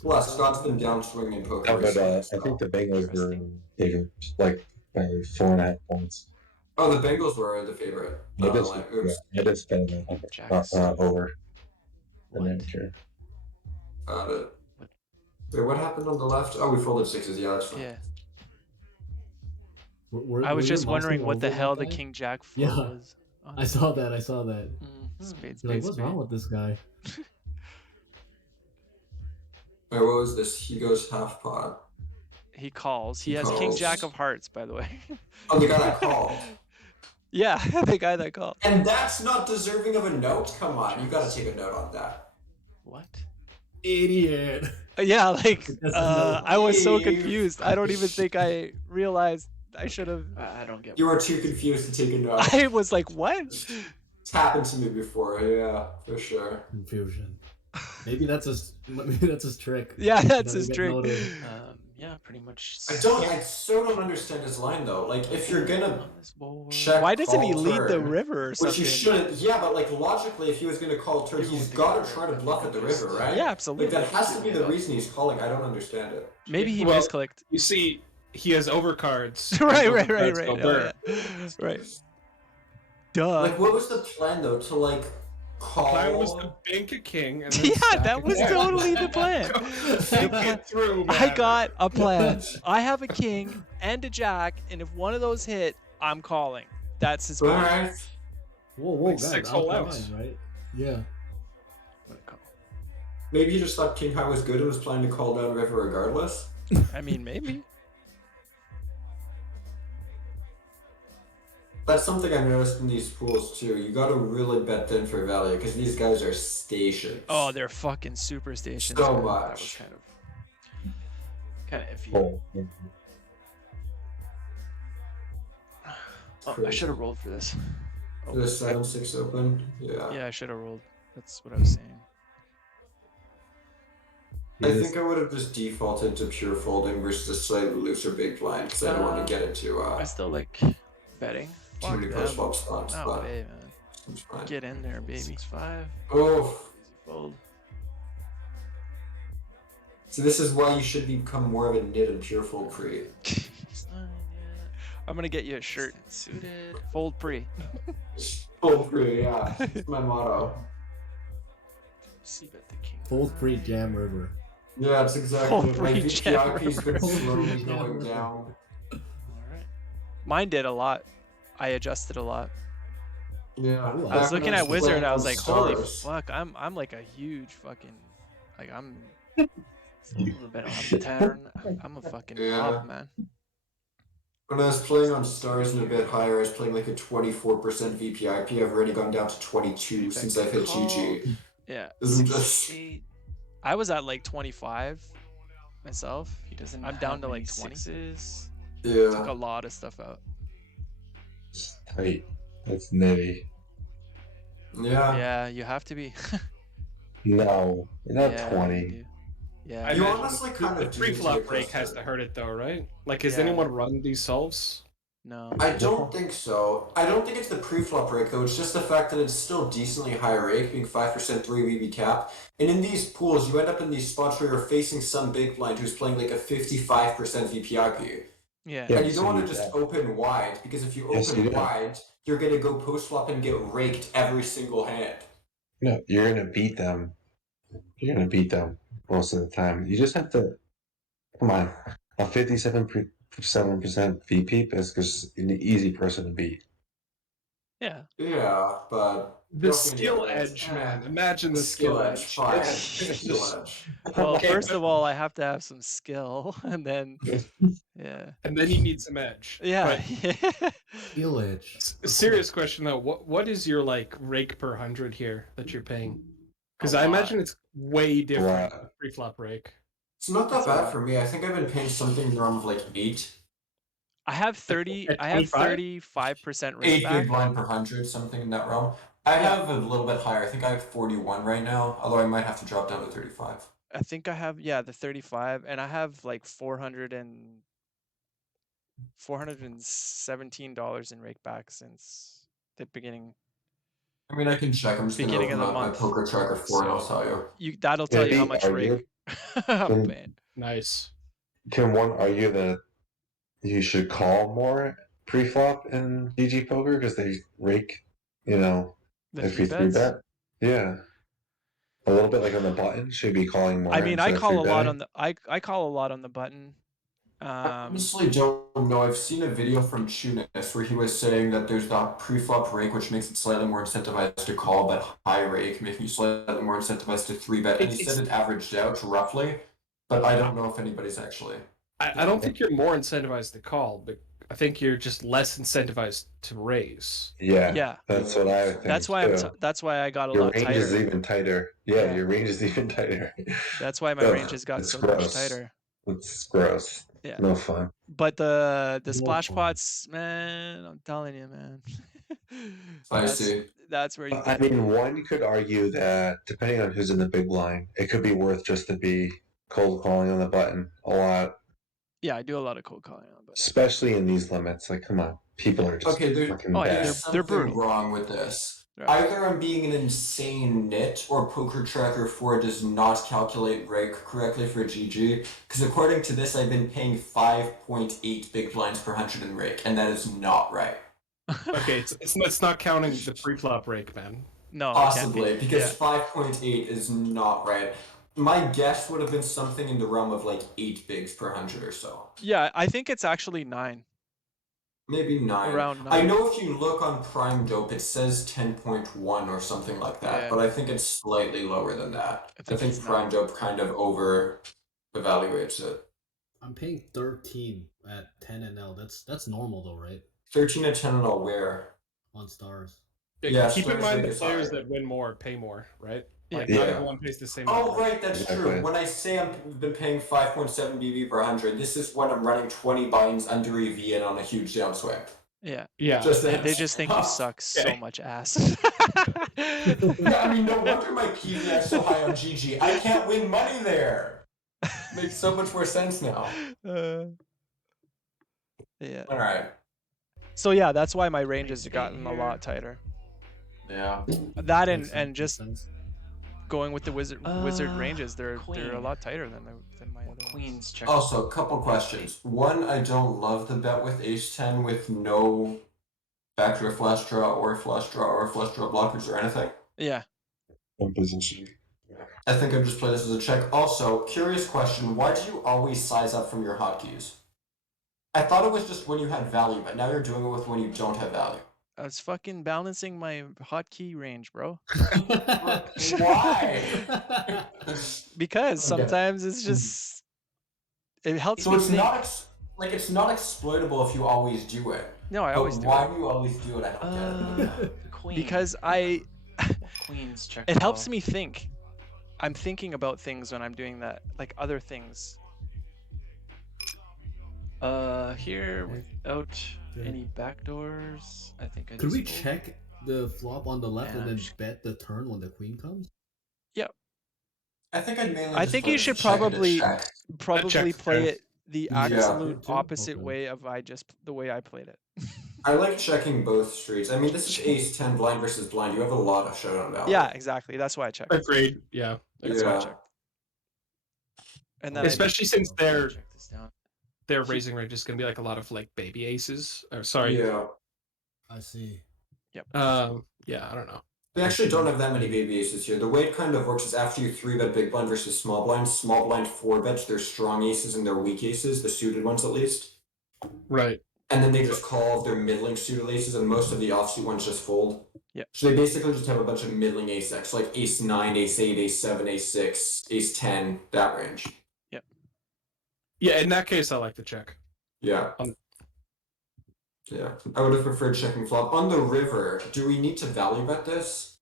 Plus, Scott's been downswinging in poker. it. But recently, I so. think the Bengals were bigger, like by 4.5 points. Oh, the Bengals were the favorite. It is, Like, oops. yeah, it is better than over. I What? didn't care. Got it. Wait, what happened on the left? Oh, we folded sixes. Yeah, that's fine. Yeah. Were I was you just wondering mousing what the over hell that the guy? King Jack Yeah. floor was. Oh, I saw that. spade, You're like, spade, what's spade. wrong with this guy? Wait, what was this? He goes half pot. He calls. He He has King calls. Jack of Hearts, by the way. Oh, the guy that called. Yeah, the guy that called. And that's not deserving of a note? Come on, you gotta take a note on that. What? Idiot. Yeah, like That's no I was so way. confused. I don't even think I realized I should have. I don't get. You were too confused to take a note. I was like, what? It's happened to me before, yeah, for sure. Confusion. Maybe that's his trick. Yeah, that's Never his get trick. noted. Yeah, pretty much. I so don't understand his line though. Like, if you're gonna on this board. check Why doesn't he call lead the turn, river or which something? you shouldn't, yeah, but like logically, if he was gonna call turn, he's gotta try to bluff at the river, right? Yeah, Like, absolutely. that has to be the reason he's calling. I don't understand it. Maybe he Well, misclicked. You see, he has overcards. right. Overcards go Oh, burr. yeah. Right. Duh. Like, what was the plan though? To like call. Plan was to bank a king. And then Yeah, stack that a was jack. totally the plan. Think it through, man. I got a plan. I have a king and a jack, and if one of those hit, I'm calling. That's his plan. Alright. Whoa, Like guys, 6 out whole the outs. line, right? Yeah. What a call. Maybe he just thought King High was good and was planning to call down river regardless. I mean, maybe. That's something I noticed in these pools too. You gotta really bet thin for value because these guys are stations. Oh, they're fucking super stations. So man. much. That was kind of iffy. Oh, Oh, I should have rolled for this. Oh, The 7-6 open. Yeah. Yeah, I should have rolled. That's what I was saying. I think I would have just defaulted to pure folding versus a slightly looser big blind because I don't want to get into I still like betting. too many Fuck post them. flop spots. No But way, man. it's fine. Get in there, baby. 6-5. Oh, Fold. so this is why you should become more of a nit and pure fold pre. 6-9, yeah. I'm gonna get you a shirt. Suited. Fold pre. Fold pre, yeah. That's my motto. See bet the king. Fold pre jam river. Yeah, that's exactly Fold what my pre jam VPIP's been river. slowly going down. All right. Mine did a lot. I adjusted a lot. Yeah. Ooh, I was back when looking at Wizard. playing I was on like, holy Stars. fuck! I'm like a huge fucking, like I'm A little bit on the pattern. I'm a fucking Yeah. mob, man. When I was playing on Stars and a bit higher, I was playing like a 24% VPIP. I've already gone down to 22 since I've hit GG. Yeah. Isn't this? 8. I was at like 25 myself. He doesn't I'm down have to like any 20. sixes. Took a Yeah. lot of stuff out. It's tight. That's nitty. Yeah. Yeah, you have to be. No, not Yeah, you 20. do. Yeah. I You imagine honestly the, kind the of do need to pre-flop get break has closer. to hurt it though, right? Like, has Yeah. anyone run these solves? No. I don't think so. I don't think it's the pre-flop rake though. It's just the fact that it's still decently high rake, being 5% 3 BB cap. And in these pools, you end up in these spots where you're facing some big blind who's playing like a 55% VPIP. Yeah. Yeah, And you so don't want you- to just open wide, because if you Yes, open you do. wide, you're gonna go post flop and get raked every single hand. No, you're gonna beat them. You're gonna beat them most of the time. You just have to come on. A 57% VP is just an easy person to beat. Yeah. Yeah, but The you're skill gonna get raked. edge, man. Imagine the Skill skill edge, edge. fine. It's Skill just- edge. Well, Okay, first but- of all, I have to have some skill, and then yeah. and then you need some edge. Yeah. Heel edge. A serious question though, what is your like rake per 100 here that you're paying? Because A I lot. imagine it's way different Lot. than pre-flop rake. It's not that That's a bad lot. for me. I think I've been paying something in the realm of like 8. I have 30. At I have 25? 35% rate 8 back. big blind per 100, something in that realm. I have a little bit higher. I think I have 41 right now, although I might have to drop down to 35. I think I have the 35, and I have like $417 in rake back since the beginning. I mean, I can check. I'm just going to Beginning of open the up my month. poker tracker for it, I'll So tell you. that'll tell you how Maybe much argue. rake. Oh, Can- man. Nice. Can one argue that you should call more pre-flop in GGpoker because they rake, The if three you three bets. bet? Yeah. A little bit like on the button. Should be calling more. I mean, I instead of call a three lot betting. on the I call a lot on the button. I honestly don't know. I've seen a video from Tunis where he was saying that there's that pre-flop rake, which makes it slightly more incentivized to call, but high rake, making you slightly more incentivized to 3-bet. And he said it averaged out roughly, but I don't know if anybody's actually. I don't think you're more incentivized to call, but I think you're just less incentivized to raise. Yeah. Yeah. That's what I would think. That's why too. that's why I got a Your lot range is tighter. even tighter. Yeah, Yeah. your range is even tighter. That's why my Ugh, range has got it's so gross. much tighter. It's gross. Yeah. No fun. But the No splash fun. pots, man, I'm telling you, man. I see. That's where you I can mean, one could argue that depending on who's in the big line, it could be worth just to be cold calling on the button a lot, Yeah, I do a lot of cold calling on, but especially in these limits. Like, come on, people are just Okay, fucking Oh, yeah, bad. there's they're something brutal. wrong with this. Right. Either I'm being an insane nit, or Poker Tracker 4 does not calculate rake correctly for GG, because according to this, I've been paying 5.8 big blinds per 100 in rake, and that is not right. Okay, it's not counting the pre-flop rake, man. No, it can't be. Possibly, because Yeah. 5.8 is not right. My guess would have been something in the realm of like 8 bigs per 100 or so. Yeah, I think it's actually 9. Maybe 9. Around I 9. know if you look on Prime Dope, it says 10.1 or something like that, Yeah. but I think it's slightly lower than that. I I think think it's Prime 9. Dope kind of over evaluates it. I'm paying 13 at 10 NL. That's normal though, right? 13 to 10 and I'll wear. On stars. Yeah, Keep in Stars mind Rake the is players higher. that win more pay more, right? Yeah. Like, not Yeah. everyone pays the same. Oh, number. right, that's Exactly. true. When I say I've been paying 5.7 BB per 100, this is when I'm running 20 binds under EV and on a huge downswing. Yeah. Yeah. Just They just think you suck so Okay. much ass. Yeah, I mean, no wonder my PV is so high on GG. I can't win money there. Makes so much more sense now. Yeah. All right. So yeah, that's why my range has gotten a lot tighter. Yeah. That Makes and just sense. going with the wizard ranges, they're a queen. lot tighter than my other ones. Queens check. Also, a couple questions. One, I don't love the bet with Ace 10 with no backdoor flush draw or flush draw or flush draw blockers or anything. Yeah. One position. I think I've just played this as a check. Also, curious question, why do you always size up from your hotkeys? I thought it was just when you had value, but now you're doing it with when you don't have value. I was fucking balancing my hotkey range, bro. Why? Because Okay. sometimes it's just it helps So me it's think. not it's not exploitable if you always do it. No, I But always do why it. do you always do it? I don't get it. Queen. Because Queens check. it helps call. me think. I'm thinking about things when I'm doing that, like other things. Here Okay. without Okay. any backdoors, I think I Could just we fold. check the flop on the left And and I'm then just- bet the turn when the queen comes? Yep. I think I'd mainly I just think play you this to should check it to probably check. check the play turn. it the Yeah. absolute Too? opposite Okay. way of the way I played it. I like checking both streets. I mean, this is ace 10 blind versus blind. You have a lot of showdown value. Yeah, exactly. That's why I checked. Agreed. Yeah. That's why I Yeah. checked. And then I Especially since I'll check this down. their raising range is going to be like a lot of like baby aces. Or sorry. Yeah. I see. Yeah, I don't know. They actually don't have that many baby aces here. The way it kind of works is after you 3-bet big blind versus small blind 4-bets their strong aces and their weak aces, the suited ones at least. Right. And then they just call their middling suited aces, and most of the offsuit ones just fold. Yep. So they basically just have a bunch of middling ace X, like ace 9, ace 8, ace 7, ace 6, ace 10, that range. Yeah, in that case, I like the check. Yeah. Yeah. I would have preferred checking flop. On the river, do we need to value bet this?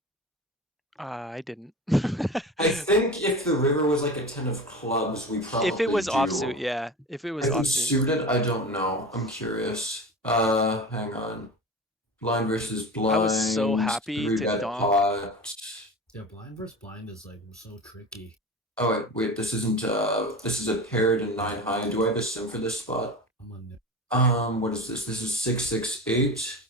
I didn't. I think if the river was like a 10 of clubs, we probably If it was do. offsuit, yeah. If it was If it's offsuit. suited, I don't know. I'm curious. Hang on. Blind versus blind. I was so happy to 3-bet donk. pot. Yeah, blind versus blind is like so tricky. Oh wait, this isn't this is a paired and 9 high. Do I have a sim for this spot? I'm on What is this? This is 6-6-8.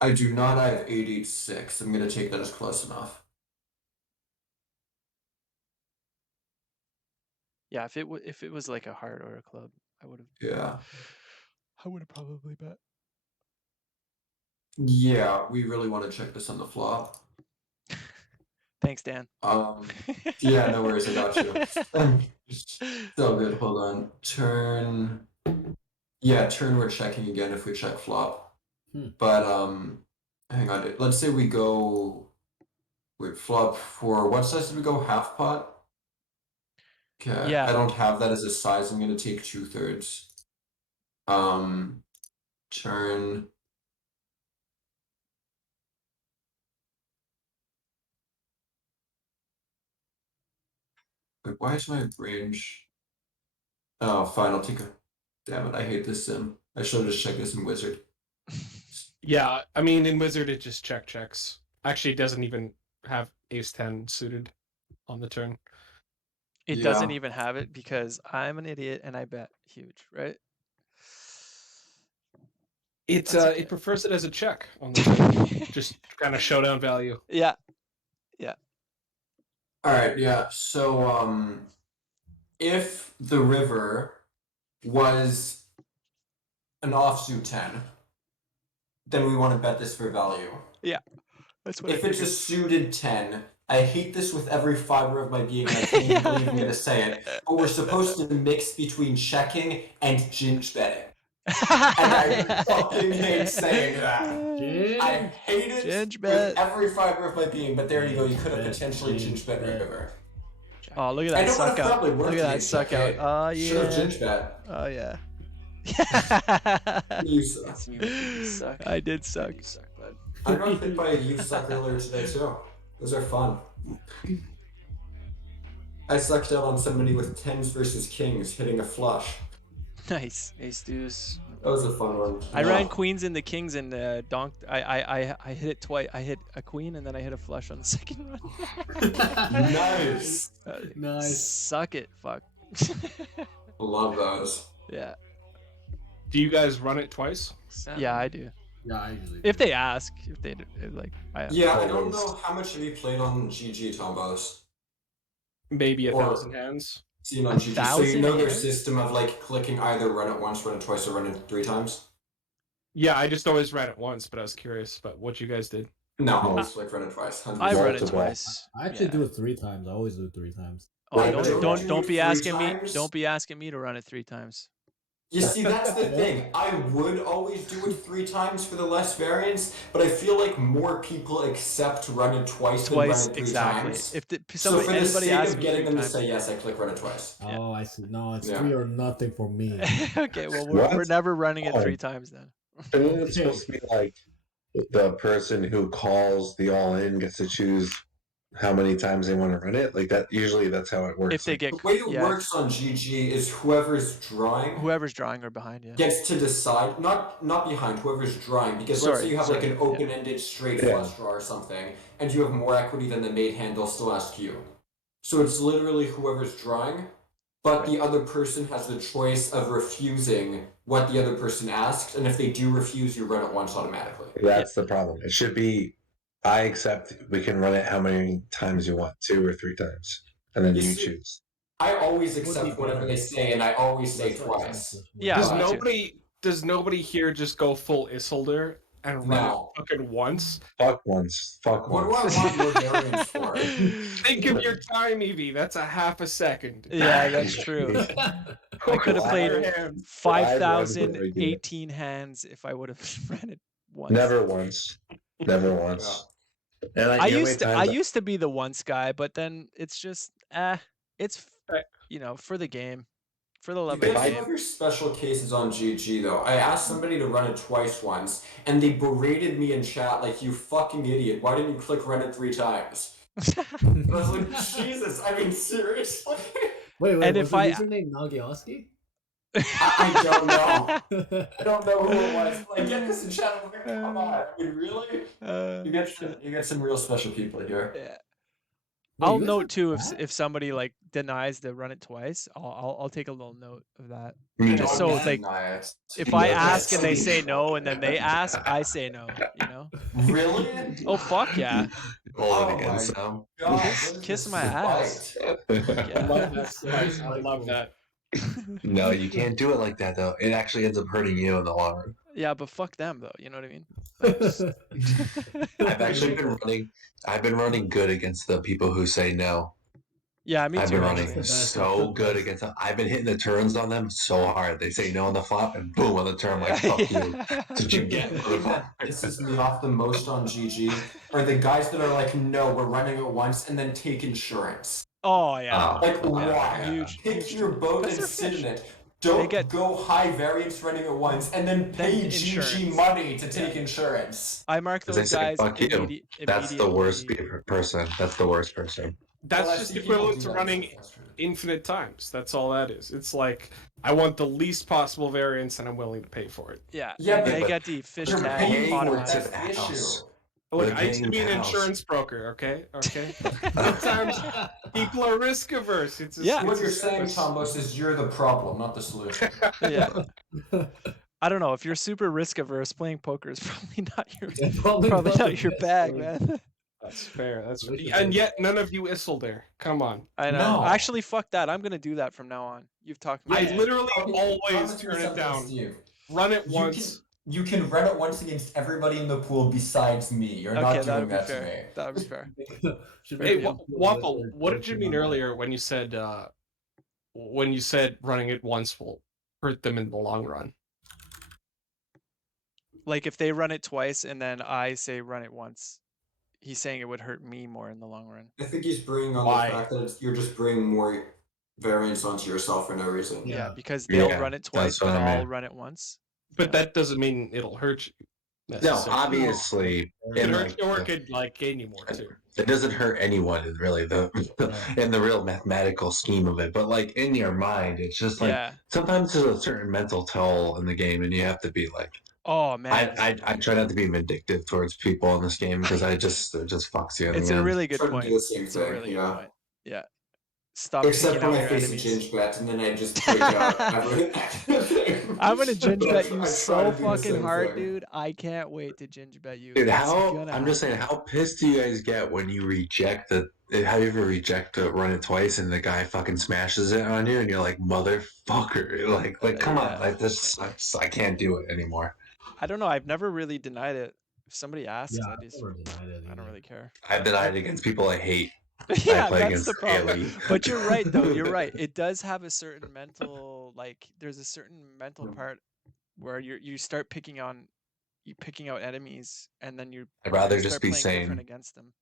I do not have 8-8-6. I'm gonna take that as close enough. Yeah, if it was like a heart or a club, I would have. Yeah. I would have probably bet. Yeah, we really want to check this on the flop. Thanks, Dan. Yeah, no worries, I got you. So good, hold on. Turn. Yeah, turn we're checking again if we check flop. But hang on. Let's say we go with flop for what size did we go? Half pot? Okay. Yeah. I don't have that as a size. I'm gonna take 2/3. Turn. Wait, why is my range? Oh, fine, I'll take a. Damn it, I hate this sim. I should have just checked this in Wizard. Yeah, I mean, in Wizard, it just checks. Actually, it doesn't even have ace 10 suited on the turn. It doesn't even have it because I'm an idiot and I bet huge, right? It That's okay. it prefers it as a check on the turn. Just kind of showdown value. Yeah. All right, yeah. So, if the river was an offsuit 10, then we want to bet this for value. Yeah. That's what If it's a suited 10, I hate this with every fiber of my being, and I can't even believe I'm going to say it, but we're supposed to mix between checking and ginge betting. And I fucking hate saying that. I hate it Ginge bet. with every fiber of my being, but there you go. You could have potentially ginge bet river. Oh, look at I that know suck what out. probably Look worked at that against suck out. Check. Oh, yeah. Should have ginge bet. Oh, yeah. You suck. It's me making you suck. I did suck. You suck, bud. I got hit by a you suck earlier today too. Those are fun. I sucked out on somebody with 10s versus kings hitting a flush. Nice. Ace deuce. That was a fun one. I ran queens in the kings and donked. I hit it twice. I hit a queen and then I hit a flush on the second run. Nice. Nice. Suck it. Fuck. Love those. Yeah. Do you guys run it twice? Yeah, I do. Yeah, I usually If do. they ask, if they like. Yeah, I don't know how much have you played on GG Tombos. Maybe a Or- 1,000 hands. Seen on GG. So you 1,000 know their hands? system of like clicking either run it once, run it twice, or run it 3 times? Yeah, I just always ran it once, but I was curious about what you guys did. No, always like run it twice. 100%. I run it Multiple. twice. I actually Yeah. do it 3 times. I always do it 3 times. Oh, Right, don't but don't do don't it be 3 asking me. times? Don't be asking me to run it 3 times. You see, that's the thing. I would always do it 3 times for the less variance, but I feel like more people accept run it twice than run it 3 exactly. times. If So somebody for the anybody sake asks of me getting 3 them to times. say yes, I click run it twice. Yeah. Oh, I see. No, it's Yeah. 3 or nothing for me. Okay, well we're What? never running it Oh. 3 times then. And then it's supposed to be like the person who calls the all in gets to choose how many times they want to run it. Like that, usually that's how it works. If they Like, get, The way it yeah, works on GG is whoever's drawing whoever's drawing or behind, yeah. gets to decide, not behind, whoever's drawing, because let's say Sorry, you have like sorry, an yeah. open-ended straight Yeah. flush draw or something, and you have more equity than the made hand, they'll still ask you. So it's literally whoever's drawing, but the other person has the choice of refusing what the other person asks, and if they do refuse, you run it once automatically. that's the problem. It should be, I accept. We can run it how many times you want, 2 or 3 times, and then You you see- choose. I always Would be accept whatever better. they say, and I always say That's what twice. sense is. Yeah, Does me too. nobody here just go full Isildur and run No. it fucking once? Fuck once. Fuck What do I once. want more variance for? Think of your time, Evie. That's a half a second. Yeah, that's true. I could have Fire played hands. 5,018 hands if I would have ran it once. Never once. Never once. And I you know how used many to I times used to be the once guy, but then it's just it's for the game. For the love You of the get some game. other special cases on GG though. I asked somebody to run it twice once, and they berated me in chat like, "You fucking idiot! Why didn't you click run it 3 times?" And I was like, "Jesus! I mean, seriously." Wait, And was if the I- username Nagioski? I don't know. I don't know who it was. But I get this in chat. I'm like, come on! I mean, really? You get some real special people here. Yeah. Wait, I'll you guys note have too that? if somebody like denies to run it twice. I'll take a little note of that. you Just know, so I it's like deny it. if I Yeah, ask and they that's- say no and then they ask, I say no. You know? Really? Oh fuck yeah! hold Oh it against my them. God, what Kiss- is kiss this my ass. spite? I Yeah. love that. So Spice. I love disrespectful. that. No, you can't do it like that though. It actually ends up hurting you in the long run. Yeah, but fuck them though. You know what I mean? Like, just- I've actually been running. I've been running good against the people who say no. yeah, me I've too. been That's running the best, so that's the good best. against them. I've been hitting the turns on them so hard. They say no on the flop, and boom on the turn. I'm like, fuck you. Did you get? The thing that pisses me off the most on GG are the guys that are like, no, we're running it once, and then take insurance. Oh yeah. Like, Yeah, why? huge- Take huge your boat because and they're sit fish. in it. Don't get- go high variance running it once, and then pay Then GG insurance. money to take insurance. I mark Because they those say guys fuck you. That's the worst immediately. person. That's the worst person. That's Well, I just see people equivalent do to that, running so that's true. infinite times. That's all that is. It's like I want the least possible variance, and I'm willing to pay for it. Yeah. Yeah, and but- they get the fish You're tag paying bottom for it, line. that's the the issue. house. Look, We're I used to paying be an house. insurance broker. Okay. Sometimes people are risk averse. It's a, Yeah. What it's a you're saying, service. Tombos, is you're the problem, not the solution. Yeah. I don't know. If you're super risk averse, playing poker is probably not your Yeah, probably probably not not the your best bag, way. man. That's fair. That's We should and do yet none of you Isildur. Come on. I know. No. Actually, fuck that. I'm gonna do that from now on. You've talked me. I into it. literally Okay, always promise me turn it something, down. Steve. Run it You once. You can run it once against everybody in the pool besides me. You're Okay, not that doing would be that to fair. me. That would be fair. Should Hey, make a Waffle. wizard What did you mean version of earlier when you said running it once will hurt them in the long run? Like if they run it twice and then I say run it once, he's saying it would hurt me more in the long run. I think he's bringing on Why? the fact that you're just bringing more variance onto yourself for no reason. Yeah, Yeah. because they'll Yeah, run it twice, that's what but I I'll meant. run it once. But that doesn't mean it'll hurt you. No, necessarily. obviously, It in hurt like you or the- it could like gain you more too. it doesn't hurt anyone in really in the real mathematical scheme of it. But like in your mind, it's just like Yeah. sometimes there's a certain mental toll in the game, and you have to be like. Oh man. I try not to be vindictive towards people in this game because it just fucks you in It's the a end. really good Try to point. do the same It's a thing, really yeah. good point. Yeah. Stop Except picking when out I your face enemies. a ginge bet and then I just take out everything. I'm gonna ginge bet I you try so to do the fucking same hard, thing. dude. I can't wait to ginge bet you. Dude, It's how gonna I'm just saying, happen. how pissed do you guys get when you reject the? How do you ever reject to run it twice and the guy fucking smashes it on you and you're like motherfucker, like come Yeah. on, like this sucks. I can't do it anymore. I don't know. I've never really denied it. If somebody asks, Yeah, I I've just never denied it. I don't either. really care. I've denied against people I hate. Yeah, I play that's against the problem. Haley. But you're right though. You're right. It does have a certain mental there's a certain mental part where you start picking out enemies and then you I'd rather you just start be playing different sane. against them.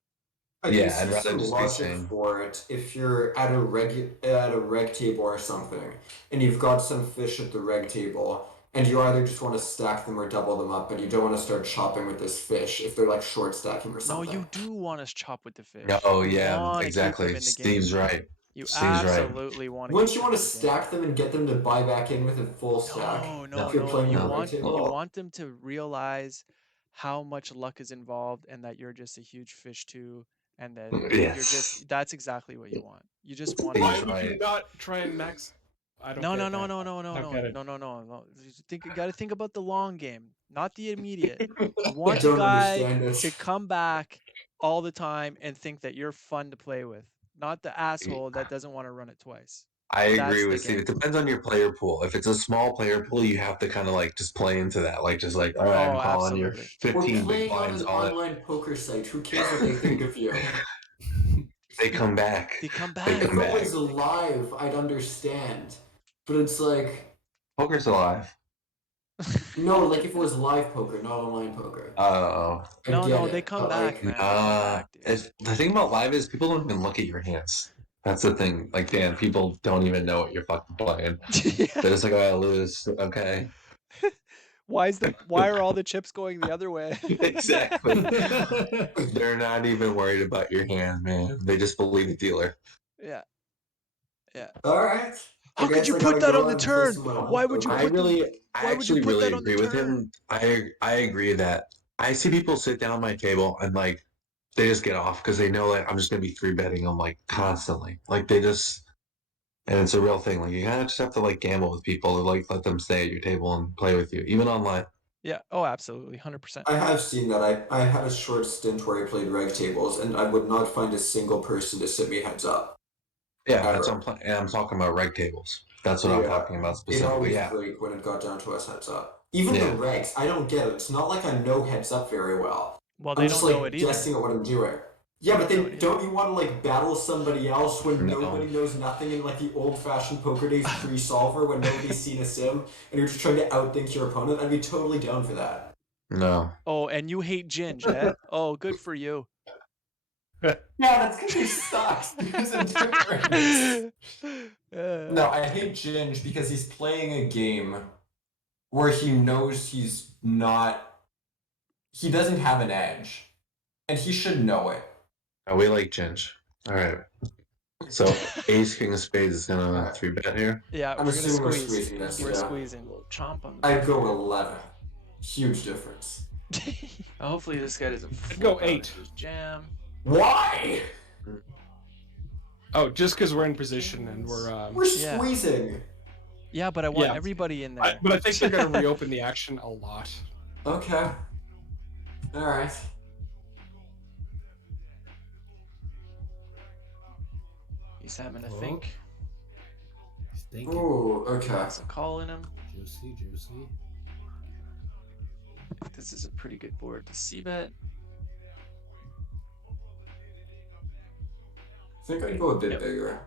I Yeah, can I'd see rather some just be logic sane. for it if you're at a reg table or something, and you've got some fish at the reg table, and you either just want to stack them or double them up, but you don't want to start chopping with this fish if they're like short stacking or No, something. you do want to chop with the fish. Oh You yeah, want to keep them exactly. in the Steve's game. right. You Steve's right. absolutely want to Wouldn't keep you them want in to the game. stack them and get them to buy back in with a full stack? No. If you're playing You on the right want table? them to realize how much luck is involved and that you're just a huge fish too, and that you're Yes. just that's exactly what you want. You just want Why He's would you right. not try and max? I don't no. get that. I don't get it. No. You got to think about the long game, not the immediate. You I want the don't guy understand it. to come back all the time and think that you're fun to play with, not the asshole that doesn't want to run it twice. I agree That's the with Steve. game. It depends on your player pool. If it's a small player pool, you have to kind of like just play into that. Like just like, all right, I'm Oh, calling your absolutely. 15 We're big playing on blinds an all that. online poker site. Who cares what they think of you? They come back. They come They back. If come it back. was live, I'd understand. But it's like, Poker's alive. no, like if it was live poker, not online poker. Oh. I No, get they it, come but, back, like, man. They come back, dude. The thing about live is people don't even look at your hands. That's the thing. Like, Dan, people don't even know what you're fucking playing. Yeah. They're just like, oh, I lose. Okay. Why are all the chips going the other way? Exactly. They're not even worried about your hand, man. They just believe the dealer. Yeah. all right. I How could guess you I put gotta that go on the out and play turn? some more Why would you poker. put I why would you actually put really that on the agree with turn? him. I agree that I see people sit down at my table and like they just get off because they know like I'm just gonna be 3-betting them like constantly. Like they just and it's a real thing. Like you kind of just have to like gamble with people to like let them stay at your table and play with you, even online. Yeah. Oh, absolutely. 100%. I have seen that. I had a short stint where I played reg tables, and I would not find a single person to sit me heads up. Yeah, Ever. that's and I'm talking about reg tables. That's what I'm talking about It specifically. always Yeah. break when it got down to us heads up. Even Yeah. the regs, I don't get it. It's not like I know heads up very well. Well, I'm they just don't know like it either. guessing at what I'm doing. Yeah, but don't know then it don't you want to like battle somebody else when No. nobody knows nothing in like the old-fashioned poker days pre-solver when nobody's seen a sim and you're just trying to outthink your opponent? I'd be totally down for that. No. Oh, and you hate Ginge, eh? Oh, good for you. Yeah, that's because he sucks. There's a difference. No, I hate Ginge because he's playing a game where he knows he doesn't have an edge, and he should know it. Oh, we like Ginge. All right. So Ace King of Spades is gonna Alright. 3-bet here. Yeah, I'm we're gonna assuming we're squeeze. squeezing this. We're Yeah. squeezing. Chomp on the I'd go 11. Huge difference. Hopefully this guy doesn't I'd go flip out 8. into his jam. Why? Oh, just because we're in position and we're We're Yeah. squeezing. Yeah, but I want Yeah. everybody in there. but I think they're gonna reopen the action a lot. Okay. All right. He's having a Oh. think. He's thinking. Ooh. Okay. There's a call in him. Juicy. This is a pretty good board to c-bet. I think I'd go a bit bigger.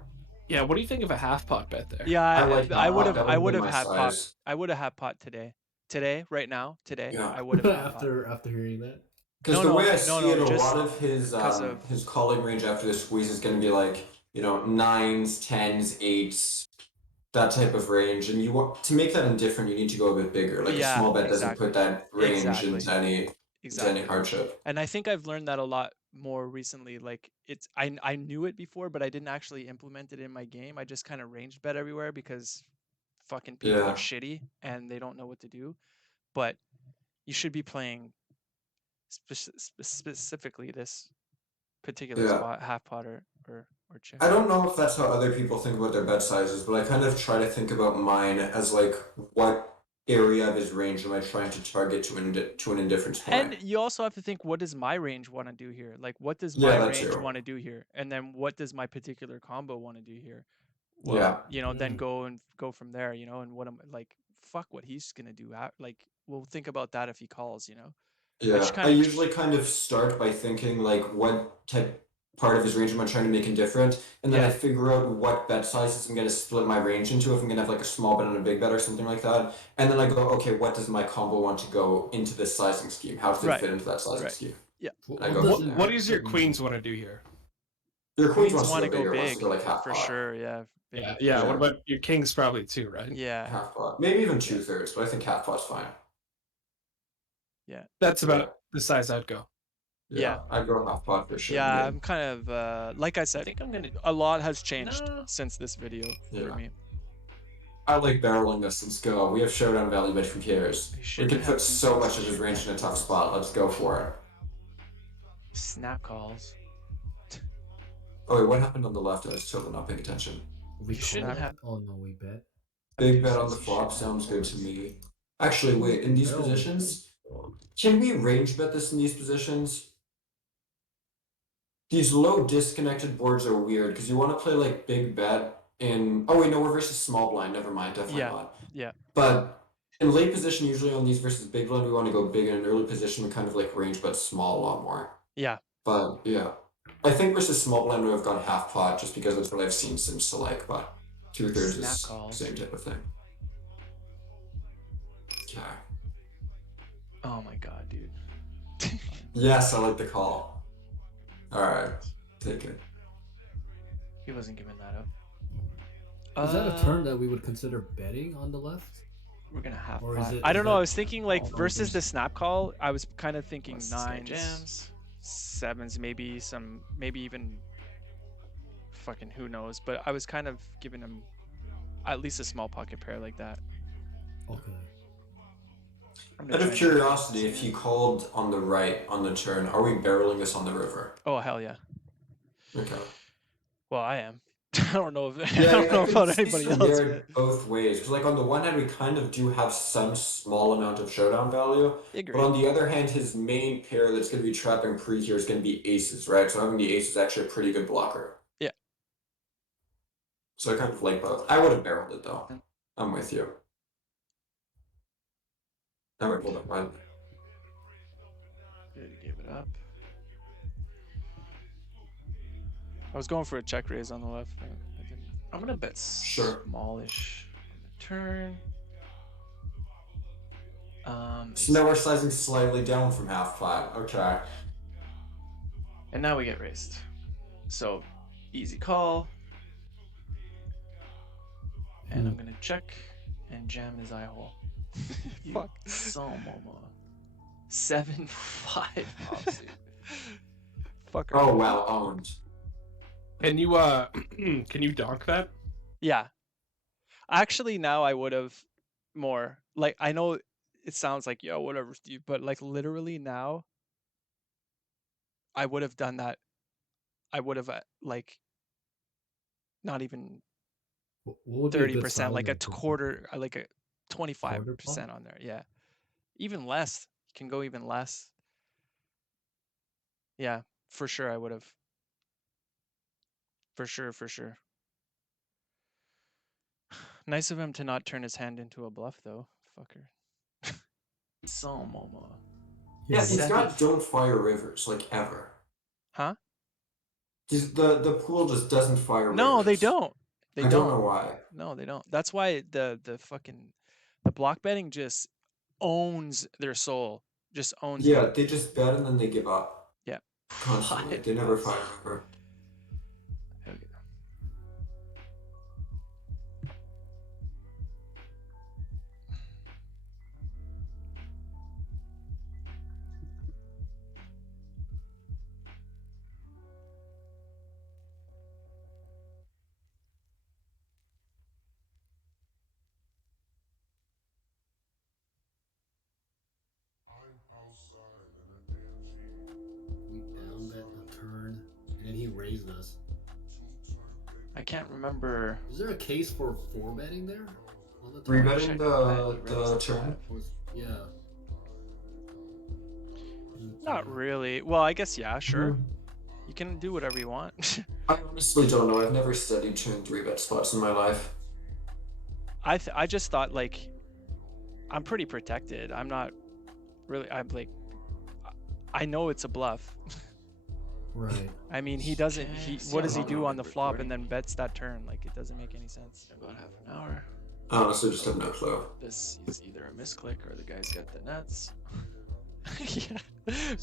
Yeah, what do you think of a half pot bet there? Yeah, I like I that would pot. have That I would've would been have my had pot. size. I would have had pot today. Today, right now, today, Yeah. I would have had pot. after hearing that. Because No, the no, way I no, see no, it, a just lot of his 'cause of- his calling range after the squeeze is going to be like 9s, 10s, 8s, that type of range. And you want to make that indifferent, you need to go a bit bigger. Like Yeah, a small bet doesn't exactly. put that range Exactly. into any Exactly. hardship. And I think I've learned that a lot more recently. Like I knew it before, but I didn't actually implement it in my game. I just kind of range bet everywhere because fucking people Yeah. are shitty and they don't know what to do. But you should be playing specifically this particular Yeah. spot, half pot or chip. I don't know if that's how other people think about their bet sizes, but I kind of try to think about mine as like what area of his range am I trying to target to an indifference point. And you also have to think, what does my range want to do here? Like, what does Yeah, my that range too. want to do here? And then what does my particular combo want to do here? Yeah. Then go from there, and what I'm like, fuck what he's gonna do. Like, we'll think about that if he calls, Yeah, just I kinda- usually kind of start by thinking like what type part of his range am I trying to make indifferent, and then I Yeah. figure out what bet sizes I'm going to split my range into, if I'm going to have like a small bet and a big bet or something like that, and then I go, okay, what does my combo want to go into this sizing scheme? How does it Right. fit into that sizing Right. scheme? Yeah. I go from there. What does your queens want to do here? Your Queens wants want to to go bigger, wants big to go like half for pot. sure. Yeah, big. Yeah. Yeah. What about your kings? Probably too, right? Yeah. Half pot, maybe even 2/3, but I think half pot's fine. Yeah. That's Yeah. about the size I'd go. Yeah, I'd go half pot for sure. Yeah, Yeah. I'm kind of like I said, a lot has changed No. since this video for Yeah. me. I like barreling this. Let's go. We have showdown value, but who cares? We We shouldn't can have put been so much such of his a range in a tough bad spot. Let's go for it. Snap calls. Oh wait, what happened on the left? I was totally not paying attention. We You shouldn't call? have- Oh no, we bet. Big Who bet on says the you flop shouldn't have sounds good to fours? me. Actually, wait, in these Barrel we positions, can we range bet this in these positions? These low disconnected boards are weird because you want to play like big bet in. Oh wait, no, we're versus small blind. Never mind, definitely Yeah. not. Yeah. But in late position, usually on these versus big blind, we want to go big. In an early position, we kind of like range bet small a lot more. Yeah. But yeah, I think versus small blind we have gone half pot just because that's what I've seen Sims select. But 2/3 Snap is calls. same type of thing. Okay. Oh my god, dude. Yes, I like the call. All right, take it. He wasn't giving that up. Is that a turn that we would consider betting on the left? We're gonna have Or is pot. it- I don't know. I that- was thinking like Oh, versus the there's- snap call, I was kind of thinking Once this guy nines, jams. sevens, maybe even fucking who knows. But I was kind of giving him at least a small pocket pair like that. Okay. I'm gonna Out try of and- curiosity, if you called on the right on the turn, are we barreling this on the river? Oh hell yeah. Okay. Well, I am. I don't know if Yeah, I don't know could about see anybody some else. merit both ways. Because like on the one hand, we kind of do have some small amount of showdown value, Agreed. but on the other hand, his main pair that's going to be trapping pre here is going to be aces, right? So having the ace is actually a pretty good blocker. Yeah. So I kind of like both. I would have barreled it though. I'm with you. I would hold up mine. Good, give it up. I was going for a check raise on the left. But I didn't. I'm gonna bet Sure. smallish on the turn. So now we're sizing slightly down from half pot. Okay. And now we get raised. So easy call. And I'm gonna check and jam his eye hole. You Fuck. son of a 7-5 offsuit. Fucker. Oh wow, owned. Can you can you donk that? Yeah. Actually, now I would have more. Like, I know it sounds like, yo, whatever, Steve, but like literally now, I would have done that. I would have like not even What would be a good 30%, style like a there for- quarter, like a 25% pot? on there. Yeah. Even less. You can go even less. Yeah, for sure I would have. For sure, for sure. Nice of him to not turn his hand into a bluff, though. Fucker. Son of a- Yeah, he's Seven. got don't fire rivers like ever. Huh? The pool just doesn't fire. No, they rivers. don't. They I don't. don't know why. No, they don't. That's why the block betting just owns their soul. Just owns Yeah, it. they just bet and then they give up. Yeah. Constantly. Five They never bucks. fire river. Okay. We down bet a turn, and then he raised us. I can't remember. Is there a case for 4-betting there on the Were you turn? betting Check the bet, you raised turn? Yeah. Not really. Well, I guess yeah, sure. Mhm. You can do whatever you want. I honestly don't know. I've never studied turn 3-bet spots in my life. I just thought like I'm pretty protected. I'm not really. I'm like I know it's a bluff. Right. I mean, he doesn't. Okay, He see what how does he long do we've on been the flop recording? and then bets that turn? Like it doesn't make any sense. About half an hour. I honestly just have no clue. This is either a misclick or the guy's got the nuts. Yeah,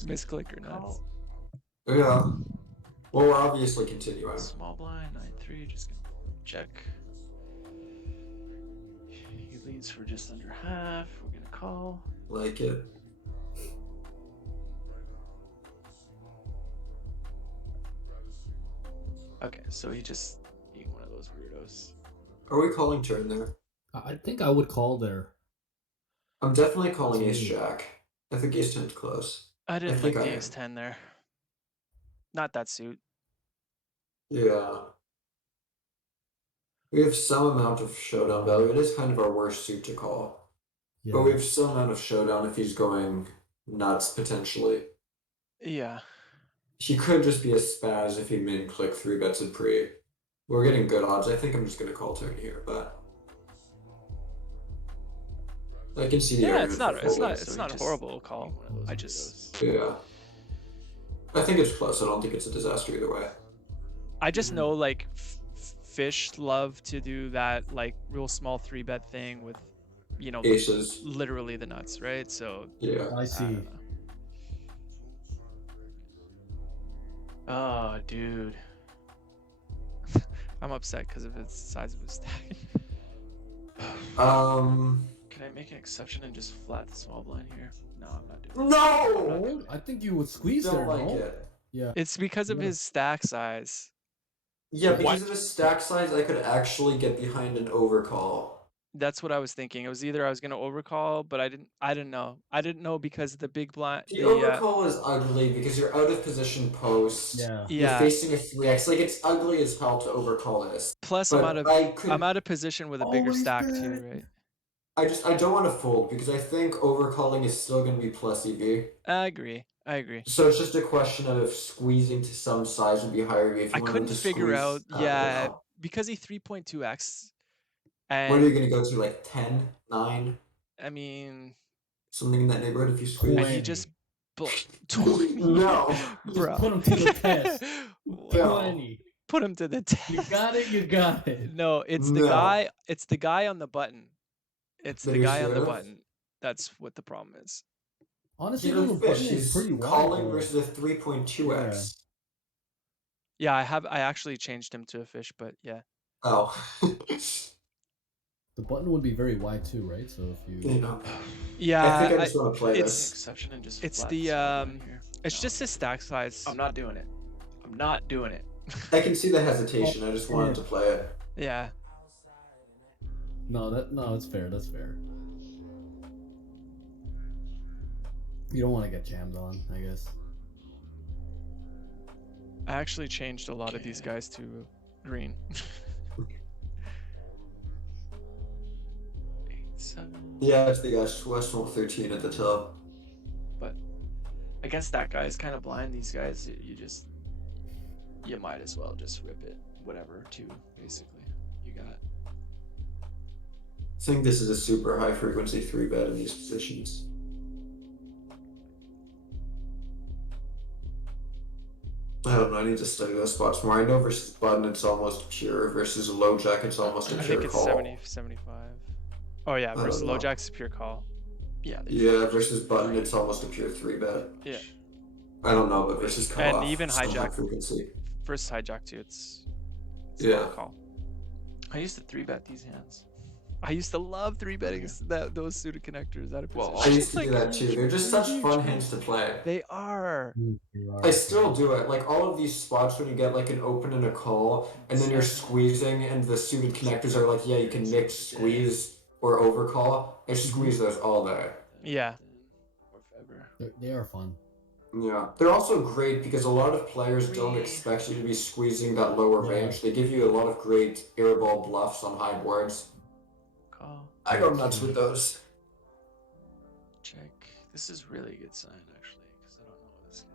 misclick or nuts. Yeah. Well, we're obviously continuing. Small blind, 9-3, just gonna check. leads for just under half. We're gonna call. Like it. Okay, so he just being one of those weirdos. Are we calling turn there? I think I would call there. I'm definitely calling To ace me. jack. I think ace 10's close. I didn't think like the I ace am. 10 there. Not that suit. Yeah. We have some amount of showdown value. It is kind of our worst suit to call. Yeah. But we have some amount of showdown if he's going nuts, potentially. Yeah. He could just be a spaz if he min click 3-bets a pre. We're getting good odds. I think I'm just going to call turn here, but I can see the Yeah, argument it's not for it's folding. not So it's he not a just horrible call. being one of those I just weirdos. Yeah. I think it's close. I don't think it's a disaster either way. I just know like fish love to do that like real small 3-bet thing with, you know, Aces. literally the nuts, right? So Yeah. I I see. don't know. Oh, dude. I'm upset because of the size of his stack. Can I make an exception and just flat the small blind here? No, I'm not doing it. No! I think you would squeeze Don't there, like no? it. Yeah. It's because of Yeah. his stack size. Yeah, because What? of his stack size, I could actually get behind an overcall. That's what I was thinking. It was either I was gonna overcall, but I didn't know. I didn't know because the big blind The overcall is ugly because you're out of position post. Yeah. You're yeah. facing a 3x. Like, it's ugly as hell to overcall this. Plus But I'm could. out of position with a bigger Always stack bet. too, right? I don't want to fold because I think overcalling is still going to be plus EV. I agree. So it's just a question of if squeezing to some size would be higher EV if I you wanted couldn't to figure out, squeeze yeah, overcall. because he 3.2x, What are you and going to go to, like 10, 9? I mean, Something in that neighborhood if you squeeze? and he just 20. No. Bro. Put him to the test. No. 20. Put him to the test. You got it, you got it. No, it's the No. guy. It's the guy on the button. It's That the you're guy on scared the of? button. That's what the problem is. Honestly, You the know, button fish, is he's pretty wide. calling though. versus a 3.2x. Yeah, I actually changed him to a fish, but yeah. Oh. The button would be very wide too, right? So if you. You know. Yeah, I think I just want to play Make an this. exception and just it's flat the small blind here. it's No, just his stack size. I'm not doing it. I'm not doing it. I can see the hesitation. I just wanted yeah. to play it. Yeah. No, that's fair. That's fair. You don't want to get jammed on, I guess. I actually changed a lot of these Okay. guys to green. 8, 7. Yeah, it's the Westmore 13 at the top. But against that guy is kind of blind. These guys, you might as well just rip it. Whatever, two, basically. You got. I think this is a super high frequency 3-bet in these positions. I don't know, I need to study those spots more. I know versus button it's almost pure, versus low jack it's almost a I pure think it's call. 70, 75. Oh yeah, I versus don't low know. jack's a pure call. Yeah. Yeah, versus button it's almost a pure 3-bet. Yeah. I don't know, but versus cutoff, And even still high hijack. frequency. Versus hijack too, it's Yeah. not a call. I used to 3-bet these hands. I used to love 3-betting those suited connectors out of Well, position. I used to do that too. They're just such fun hands to play. They are. I still do it. Like all of these spots when you get like an open and a call, and then you're squeezing, and the suited connectors are like, yeah, you can mix squeeze or overcall. I squeeze those all day. Yeah. Or ever. They are fun. Yeah, they're also great because a lot of players don't expect you to be squeezing that lower Yeah. range. They give you a lot of great airball bluffs on high boards. Call. I go nuts with those. Check. This is really good sign actually, because I don't know what this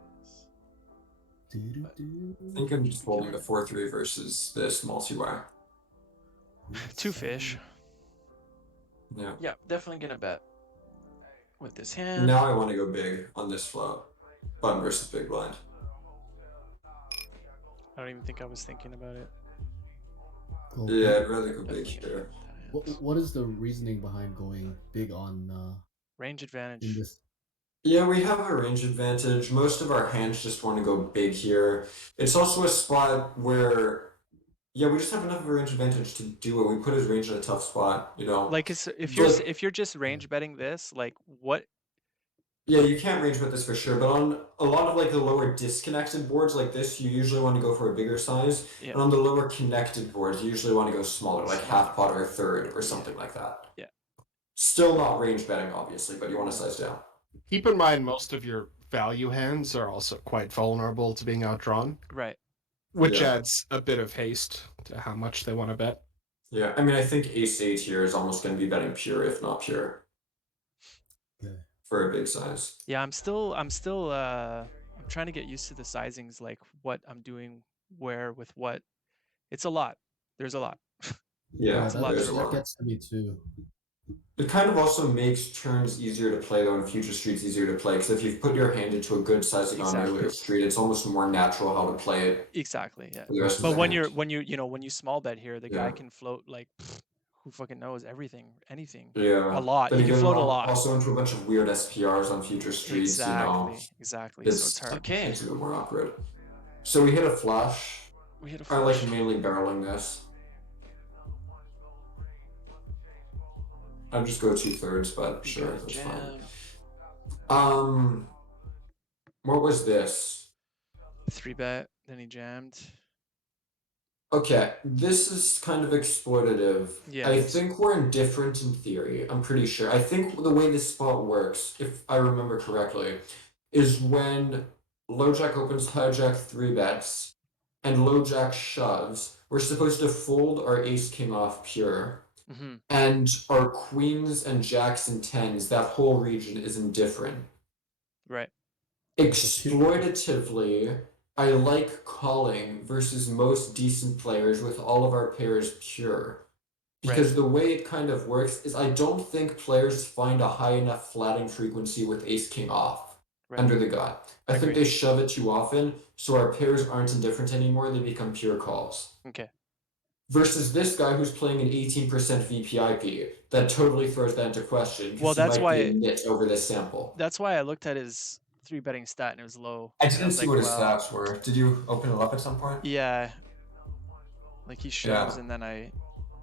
is. I think I'm just holding the 4-3 versus this multi-wire. Two fish. Yeah. Yeah, definitely gonna bet with this hand. Now I want to go big on this flop. Button versus big blind. I don't even think I was thinking about it. Cool. Yeah, I'd rather go big Definitely gonna here. bet with that hand. What is the reasoning behind going big on Range in advantage. this? Yeah, we have a range advantage. Most of our hands just want to go big here. It's also a spot where Yeah, we just have enough of a range advantage to do it. We put his range in a tough spot, you know. Like if Like, you're just range betting this, like what? yeah, you can't range bet this for sure, but on a lot of like the lower disconnected boards like this, you usually want to go for a bigger size. Yeah, And on the lower connected boards, you usually want to go smaller, like smaller. half pot or a third or Yeah. something like that. Yeah. Still not range betting, obviously, but you want to size down. Keep in mind, most of your value hands are also quite vulnerable to being outdrawn, Right. which Yeah. adds a bit of haste to how much they want to bet. Yeah, I mean, I think ace-8 here is almost going to be betting pure, if not pure, Okay. for a big size. Yeah, I'm trying to get used to the sizings, like what I'm doing where with what. It's a lot. There's a lot. Yeah, It's a lot to there's a that lot. remember. gets to me too. It kind of also makes turns easier to play, though, and future streets easier to play, because if you've put your hand into a good sizing on an Exactly. earlier street, it's almost more natural how to play it Exactly, yeah. for the rest of But the when hand. when you small bet here, the guy Yeah. can float like who fucking knows everything, anything. Yeah. A lot. Then He you can get float a lot. also into a bunch of weird SPRs on future streets, you know. Exactly. So it's hard. Okay. Makes it a bit more awkward. So we hit a flush. We hit a I flush. like mainly barreling this. I'd just go 2/3, but You sure, got a that's jam. fine. What was this? 3-bet, then he jammed. Okay, this is kind of exploitative. Yeah, I it is. think we're indifferent in theory. I'm pretty sure. I think the way this spot works, if I remember correctly, is when low jack opens, high jack 3-bets, and low jack shoves, we're supposed to fold our ace king off pure. Mm-hmm. And our queens and jacks and tens, that whole region is indifferent. Right. Exploitatively, I like calling versus most decent players with all of our pairs pure. Because the way it kind of works is I don't think players find a high enough flatting frequency with ace king off under the gun. I think they shove it too often, so our pairs aren't indifferent anymore, they become pure calls. Okay. Versus this guy who's playing an 18% VPIP, that totally throws that into question because Well, that's he might why be a nit over this sample. That's why I looked at his 3-betting stat and it was low. I and didn't was see like, what his well, stats were. Did you open it up at some point? Yeah. Like he shoves and then I.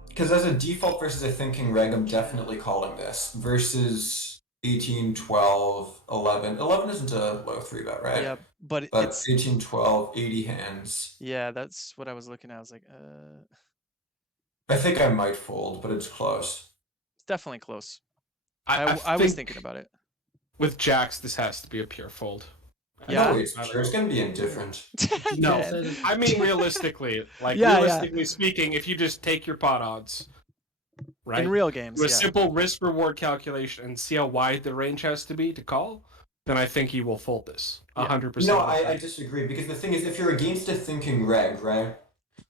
Because as a default versus a thinking reg, I'm definitely calling this. Versus 18, 12, 11. 11 isn't a low 3-bet, right? Yeah, but it's 18, 12, 80 hands. Yeah, that's what I was looking at. I was like, I think I might fold, but it's close. It's definitely close. I was thinking about it. With jacks, this has to be a pure fold. Yeah. No, it's pure. It's going to be indifferent. No, Man. I mean realistically. Like Yeah, realistically speaking, if you just take your pot odds, right? In real games, do a yeah. simple risk-reward calculation and see how wide the range has to be to call, then I think he will fold this 100%. No, I disagree, because the thing is, if you're against a thinking reg, right?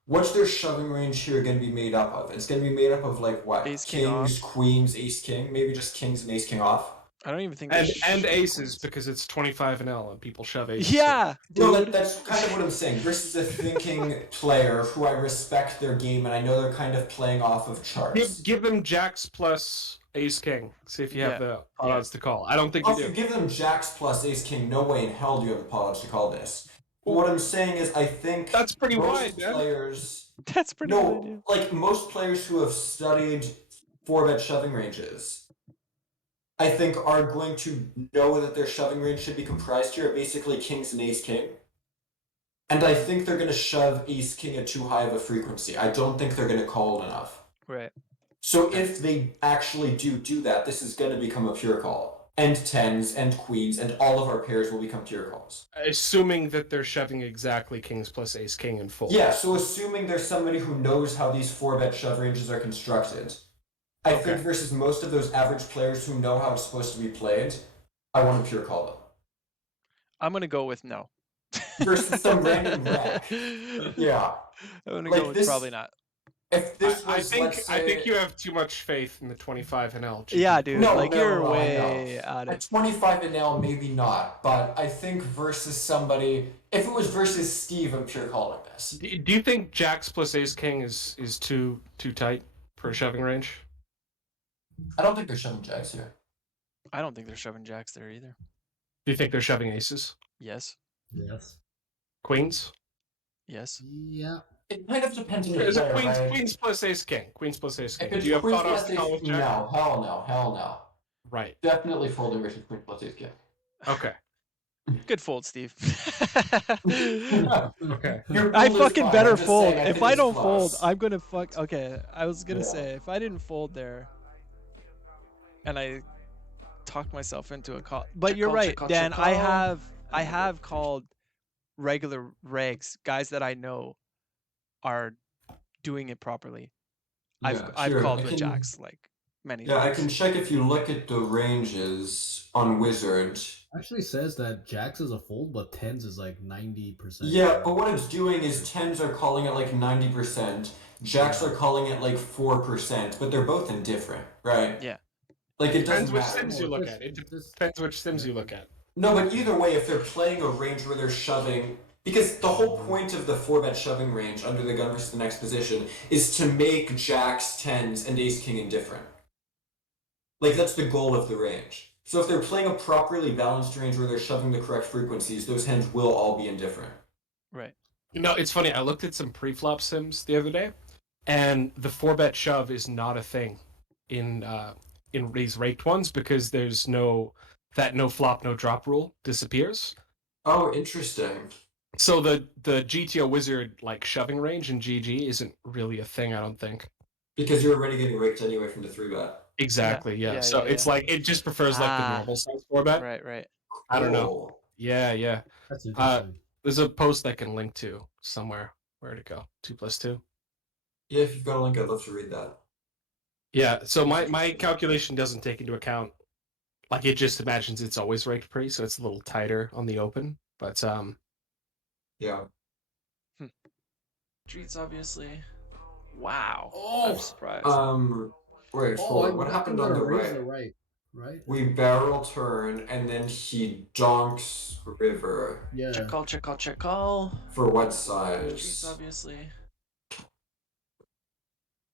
What's their shoving range here going to be made up of? It's going to be made up of like what? Ace, king Kings, off. queens, ace, king, maybe just kings and ace, king off. I don't even think. And aces because it's 25 and L and people shove aces. Yeah, dude. No, that's kind of what I'm saying. Versus a thinking player who I respect their game and I know they're kind of playing off of charts. Give them jacks plus ace king. See if you have the pot odds to call. I don't think you If do. you give them jacks plus ace king, no way in hell do you have the pot odds to call this. But what I'm saying is, I think that's pretty most wide, man. players. That's pretty wide. Yeah. Like most players who have studied 4-bet shoving ranges, I think are going to know that their shoving range should be comprised here of basically kings and ace king. And I think they're going to shove ace king at too high of a frequency. I don't think they're going to call it enough. Right. So if they actually do that, this is going to become a pure call. And tens and queens and all of our pairs will become pure calls. Assuming that they're shoving exactly kings plus ace king in full. Yeah, so assuming there's somebody who knows how these 4-bet shove ranges are constructed, I think versus most of those average players who know how it's supposed to be played, I want to pure call them. I'm gonna go with no. Versus some random wreck. Yeah. I'm gonna Like go with this, probably not. If this was, I think you have too much faith in the 25 and L. Yeah, dude. No, like no, you're no, way out At of 25 and L, maybe not, but I think versus somebody, if it was versus Steve, I'm pure calling this. Do you think jacks plus ace king is too tight for a shoving range? I don't think they're shoving jacks here. I don't think they're shoving jacks there either. Do you think they're shoving aces? Yes. Yes. Queens? Yes. Yeah. It kind of depends on the There's a player, right? queens plus ace king. Queens plus ace king. If Do it's you have queen cutoffs plus to ace, call with jack? no, hell no. Right. Definitely folding versus queen plus ace king. Okay. Good fold, Steve. Okay. Your I fold is fucking fine. better I'm just fold. saying, I If think I it's don't fold, close. I'm gonna fuck. Okay, I was gonna Yeah. say if I didn't fold there, and I talked myself into a call. But Check you're call, right, check call, Dan. check I call. have called regular regs, guys that I know are doing it properly. Yeah, I've here, called with jacks like many I times. can check if you look at the ranges on Wizard. Actually says that jacks is a fold, but tens is like 90%. Yeah, but what it's doing is tens are calling it like 90%, jacks Yeah. are calling it like 4%, but they're both indifferent, right? Yeah. Like, it Depends doesn't which matter. sims you look at. It depends which sims you look at. No, but either way, if they're playing a range where they're shoving, because the whole point of the 4-bet shoving range under the gun versus the next position is to make jacks, tens, and ace king indifferent. Like, that's the goal of the range. So if they're playing a properly balanced range where they're shoving the correct frequencies, those hands will all be indifferent. Right. You know, it's funny. I looked at some pre-flop sims the other day, and the 4-bet shove is not a thing in these raked ones because there's no flop, no drop rule disappears. Oh, interesting. So the GTO wizard like shoving range in GG isn't really a thing, I don't think. Because you're already getting raked anyway from the 3-bet. Exactly, yeah. Yeah, So yeah, it's yeah. like it just prefers like the normal size 4-bet. Right. I don't know. Cool. Yeah. That's interesting. There's a post I can link to somewhere. Where'd it go? 2+2. Yeah, if you've got a link, I'd love to read that. Yeah, so my calculation doesn't take into account, like it just imagines it's always raked pre, so it's a little tighter on the open. But Yeah. Streets, obviously. Wow. Oh! I'm surprised. Wait, hold on. What happened on the right? Right? We barrel turn, and then he donks river. Yeah. Check call, check call, check call. For what Streets, size? obviously.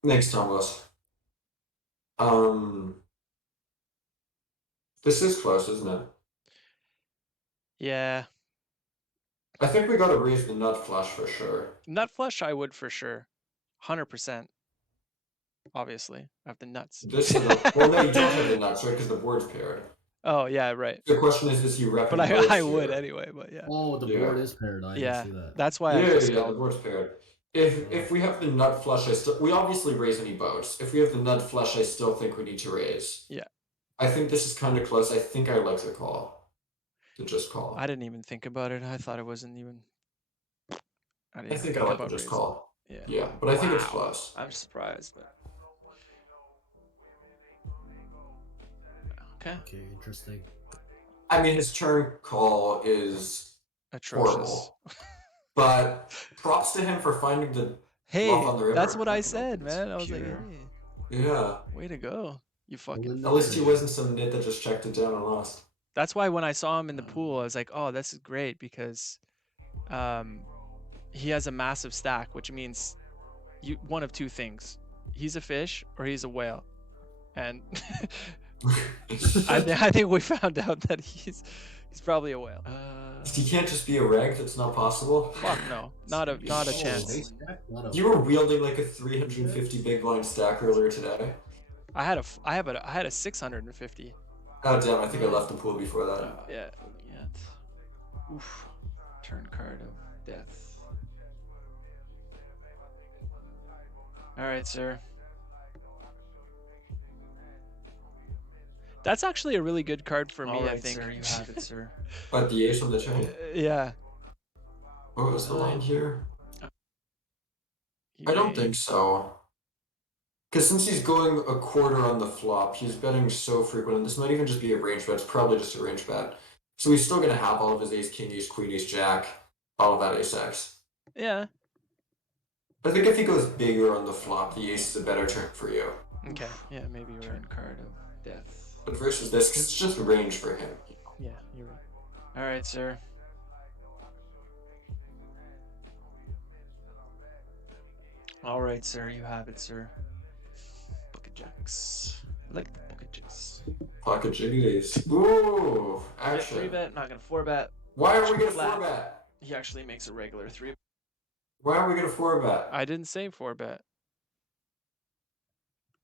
Next, Thomas. This is close, isn't it? Yeah. I think we gotta raise the nut flush for sure. Nut flush, I would for sure. 100%. Obviously. I have the nuts. This is a, well, no, you don't have the nuts, right? Because the board's paired. Oh, yeah, right. The question is he repping But both I would here? anyway, but yeah. Oh, the Yeah. board is paired. I Yeah. didn't see that. That's why I Yeah, just the called. board's paired. If we have the nut flush, we obviously raise any boats. If we have the nut flush, I still think we need to raise. Yeah. I think this is kind of close. I think I like the call. To just call. I didn't even think about it. I thought it wasn't even. I didn't I even think I think like to about just raising. call. Yeah. Yeah, but I think it's Wow. close. I'm surprised, but okay. Okay, interesting. I mean, his turn call is Atrocious. horrible. But props to him for finding the Hey, bluff on the river. that's what I Fucking said, opens man. I was like, pure. hey, Yeah. way to go. You fucking. Well, At least he wasn't some nit that just checked it down and lost. That's why when I saw him in the pool, I was like, oh, this is great because he has a massive stack, which means one of two things. He's a fish or he's a whale. And I think we found out that he's probably a whale. He can't just be a reg. That's not possible. Fuck no, not a Oh, chance. ace jack? Not a- You were wielding like a 350 big blind stack earlier today. I had a 650. Oh damn! I think I left the pool before that. Yeah. Yet. Oof. Turn card of death. All right, sir. That's actually a really good card for All me, right, I think. sir. You have it, sir. But the ace on the chain. Yeah. What was the line here? He I don't may- think so. Because since he's going a quarter on the flop, he's betting so frequent, and this might even just be a range bet. It's probably just a range bet. So he's still going to have all of his ace, king, ace, queen, ace, jack, all of that ace X. Yeah. I think if he goes bigger on the flop, the ace is a better turn for you. Okay. Yeah, maybe you're Turn right. card of death. But versus this, because it's just range for him. Yeah, you're right. All right, sir. All right, sir. You have it, sir. Bucket jacks. I like the bucket jacks. Pocket jiggies. Ooh, Get action. 3-bet, not gonna 4-bet. Why are we going to Flat. 4-bet? He actually makes a regular 3. Why aren't we gonna 4-bet? I didn't say 4-bet.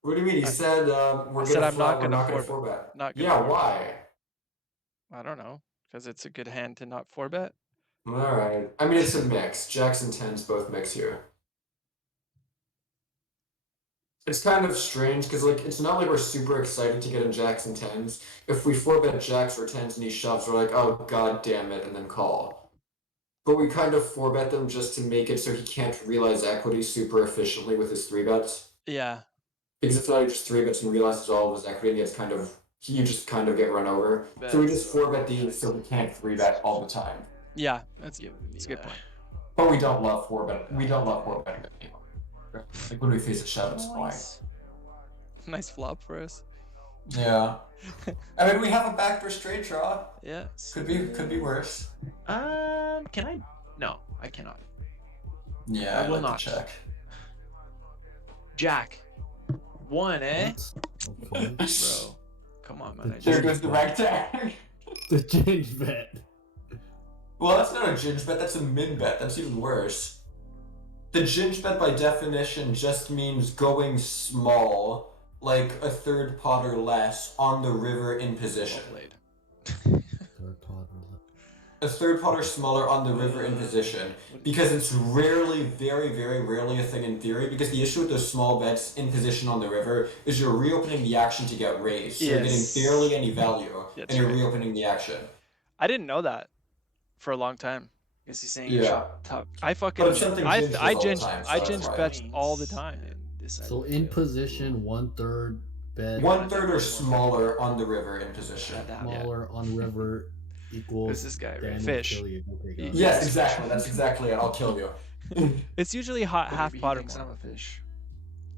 What do you mean? You said we're said gonna I'm not we're gonna not gonna 4-bet. 4-bet. Not gonna Yeah, 4-bet. why? I don't know, because it's a good hand to not 4-bet. All right. I mean, it's a mix. Jacks and tens both mix here. It's kind of strange because like it's not like we're super excited to get in jacks and tens. If we 4-bet jacks or tens and he shoves, we're like, oh god damn it, and then call. But we kind of 4-bet them just to make it so he can't realize equity super efficiently with his 3-bets. Yeah. Because if not, he just 3-bets and realizes all of his equity and gets you just kind of get run over. So we just 4-bet these so we can't 3-bet all the time. Yeah, that's a good point. But we don't love 4-bet. We don't love 4-betting anymore. Like when we face a shove, it's annoying. Nice flop for us. Yeah. I mean, we have a backdoor straight draw. Yeah. Could be worse. Can I? No, I cannot. Yeah, I will like not. to check. Jack. 1, eh? Okay. Bro. Come on, man. There goes the rag tag. The ginge bet. Well, that's not a ginge bet, that's a min bet. That's even worse. The ginge bet by definition just means going small, like a third pot or less, on the river in position. Well played. Third pot or less. A third pot or smaller on the river in position, because it's rarely, very, very rarely a thing in theory, because the issue with those small bets in position on the river is you're reopening the action to get raised, so you're getting barely any value, and you're reopening the action. I didn't know that for a long time. Is he saying Yeah. top? I fucking But it's something I ginges all the time, so I that's ginge why. bets all the time. So in position, 1/3 bet. 1/3 or smaller on the river in position. Smaller on river equals. Who's this guy, right? damage Fish. kill you. Okay, got it. Yes, exactly. That's exactly it. I'll kill you. It's usually half pot or I'm more. a fish.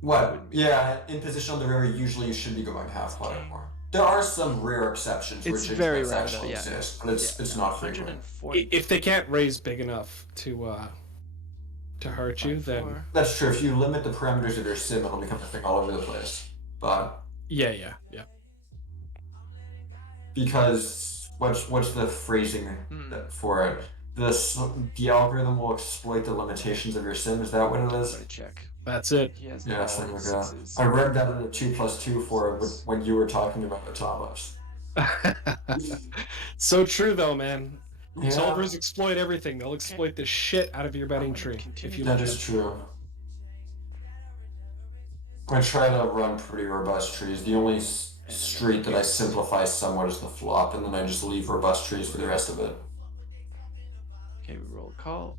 What? Yeah, in position on the river, usually you should be going half pot or more. There are some rare exceptions where It's ginge very bets rare, actually though, yeah. exist, but it's not frequent. 140. If they can't raise big enough to hurt you, then That's true. If you limit the parameters of your sim, it'll become a thing all over the place. But yeah. because what's the phrasing for it? The algorithm will exploit the limitations of your sim. Is that what it is? Check. That's it. He has Yeah, all something like the that. sixes. I read that in the 2+2 forum when you were talking about the top-ups. So true though, man. Yeah, Solvers exploit everything. They'll exploit the shit out of your betting gonna tree continue if you to let that them. is true. I try to run pretty robust trees. The only street that I simplify somewhat is the flop, and then I just leave robust trees for the rest of it. Okay, we roll a call.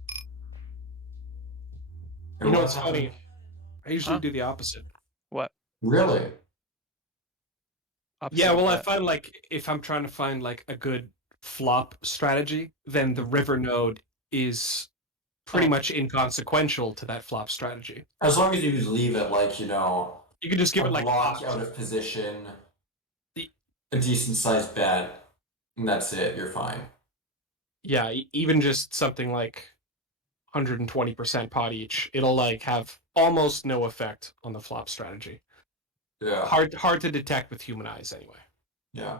You know what's funny? I usually Huh? do the opposite. What? Really? Opposite Yeah, of well, I that? find like if I'm trying to find like a good flop strategy, then the river node is pretty much inconsequential to that flop strategy. As long as you just leave it like, You can just give a it like block pot. out of position, The- a decent sized bet, and that's it, you're fine. Yeah, even just something like 120% pot each, it'll like have almost no effect on the flop strategy. Yeah. Hard to detect with human eyes anyway. Yeah.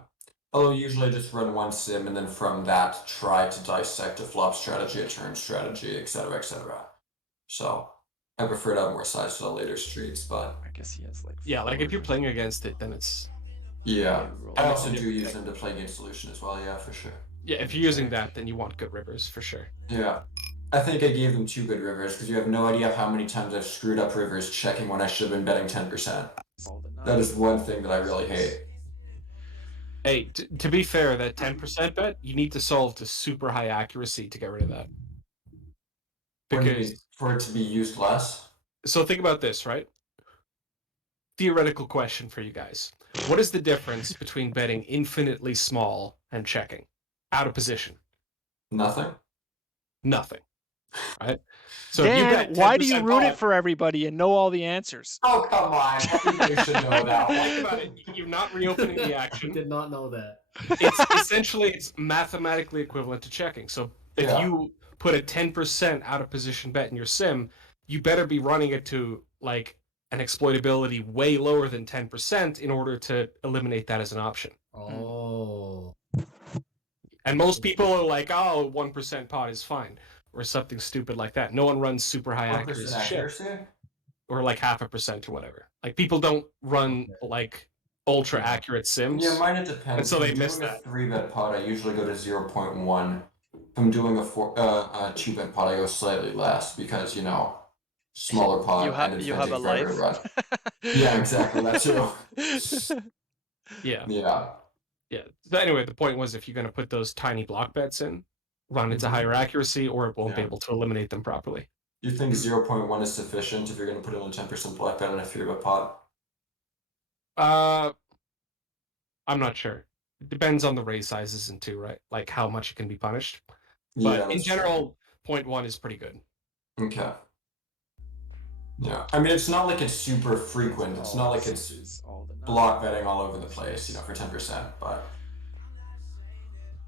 Although usually I just run one sim and then from that try to dissect a flop strategy, a turn strategy, etc., etc. So I prefer to have more size to the later streets, but I guess he has like. Yeah, like if you're 4. playing against it, then it's yeah. Okay, we roll I a also call. do use them to play game solution as well, yeah, for sure. yeah. If you're using that, then you want good rivers for sure. Yeah. I think I gave them 2 good rivers because you have no idea how many times I've screwed up rivers checking when I should have been betting 10%. All the That is nines. one thing that I really hate. Hey, to be fair, that 10% bet, you need to solve to super high accuracy to get rid of that. What do you mean? Because For it to be used less? so think about this, right? Theoretical question for you guys. What is the difference between betting infinitely small and checking? Out of position. Nothing? Nothing. Right? So if you Dan, bet why do you 10% root it pot- for everybody and know all the answers? Oh, come on. Everybody should know that. Think about it. You're not reopening the I action. did not know that. It's mathematically equivalent to checking. So if Yeah. you put a 10% out of position bet in your sim, you better be running it to like an exploitability way lower than 10% in order to eliminate that as an option. Oh. And most people are like, oh, 1% pot is fine. or something stupid like that. No one runs super high 1% accuracy shit, accuracy? or like 0.5% or whatever. Like people don't run like ultra accurate sims. Yeah, mine it depends. And so If they I'm miss doing a that. 3-bet pot, I usually go to 0.1. If I'm doing a 2-bet pot, I go slightly less because, you know, smaller pot and it you can have a take forever to life. run. Yeah, exactly. That too. Yeah. Yeah. Yeah. So anyway, the point was if you're going to put those tiny block bets in, run into higher accuracy, or it won't be Yeah. able to eliminate them properly. You think Mm. 0.1 is sufficient if you're going to put in a 10% black bet on a 3-bet pot? I'm not sure. It depends on the raise sizes and too, right? Like how much it can be punished. Yeah, But in that's true. general, 0.1 is pretty good. Okay. Yeah. I mean, it's not like it's super frequent. It's not like it's block betting all over the place, you know, for 10%, but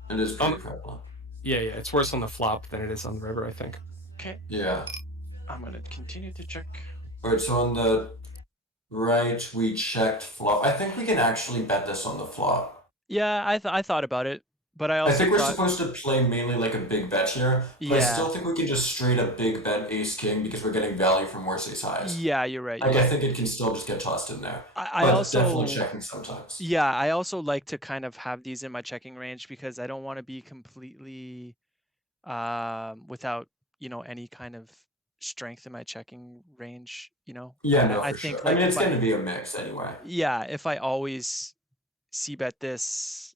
it is pretty prevalent. Yeah, it's worse on the flop than it is on the river, I think. Okay, Yeah. I'm gonna continue to check. Alright, so on the right, we checked flop. I think we can actually bet this on the flop. Yeah, I thought about it, but I I also think we're thought, supposed to play mainly like a big bet here, but I still yeah, think we can just straight up big bet ace king because we're getting value from worse ace highs. yeah, you're right. Like, I think it can still just get tossed in there, I but definitely also, checking sometimes. yeah, I also like to kind of have these in my checking range because I don't want to be completely without, you know, any kind of strength in my checking range, you know. Yeah, And no, I for think sure. I like mean, it's if going I, to be a mix anyway. yeah, if I always c bet this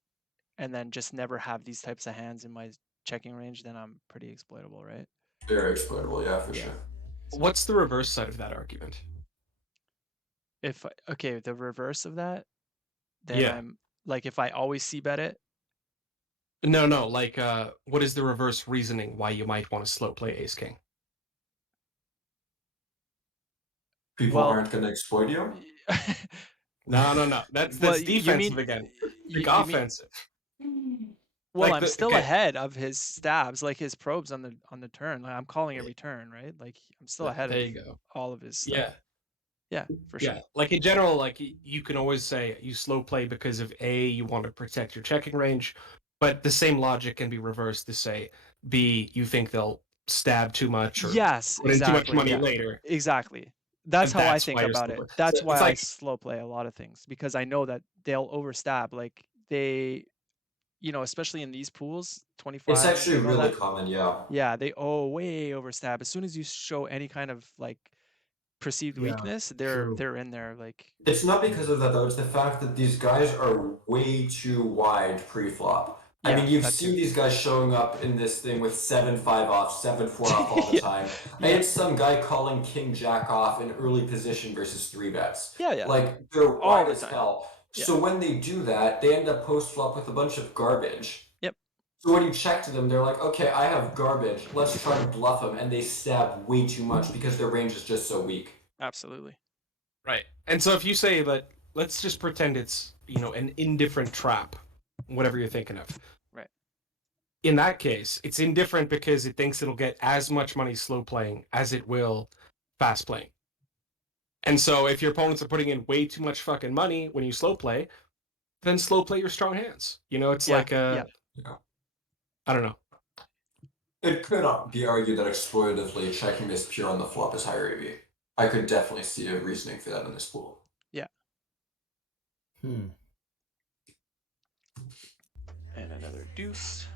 and then just never have these types of hands in my checking range, then I'm pretty exploitable, right? Very exploitable, yeah, for Yeah. sure. So What's the reverse side of that argument? if okay, the reverse of that, then Yeah. I'm like if I always c bet it, No, like what is the reverse reasoning why you might want to slow play ace king? People well, aren't going to exploit you? No. That's well, you defensive mean again. Think you mean offensive. well, Like I'm the still okay, ahead of his stabs, like his probes on the turn. Like I'm calling every turn, right? Like I'm still ahead there of you go. all of his stuff. Yeah. Yeah, for sure. Yeah, like in general, like you can always say you slow play because of A, you want to protect your checking range, but the same logic can be reversed to say B, you think they'll stab too much or Yes, put in too much exactly. money Yeah, later, exactly. That's and how I that's think why you're about slow it. play. So That's it's why I like slow play a lot of things because I know that they'll overstab. Like they, you know, especially in these pools, It's 25 actually and all really that. common, yeah. Yeah, they way overstab. As soon as you show any kind of like perceived Yeah, weakness, true. they're in there. Like It's not because of that though, it's the fact that these guys are way too wide pre-flop. I yeah, mean, you've that seen too. these guys showing up in this thing with 7-5 off, 7-4 off all the Yeah, time. I yeah, had some guy calling King Jack off in early position versus 3-bets. yeah. Like, they're All wide the as time. hell. Yeah. So when they do that, they end up post-flop with a bunch of garbage. Yep. So when you check to them, they're like, okay, I have garbage. Let's try to bluff them. And they stab way too much because their range is just so weak. Absolutely. right. And so if you say that, let's just pretend it's an indifferent trap, whatever you're thinking of. Right. In that case, it's indifferent because it thinks it'll get as much money slow playing as it will fast playing. And so if your opponents are putting in way too much fucking money when you slow play, then slow play your strong hands. It's Yeah. like Yeah. I don't know. It could be argued that exploitatively checking this pure on the flop is higher EV. I could definitely see a reasoning for that in this pool. Yeah. Hmm. And another deuce.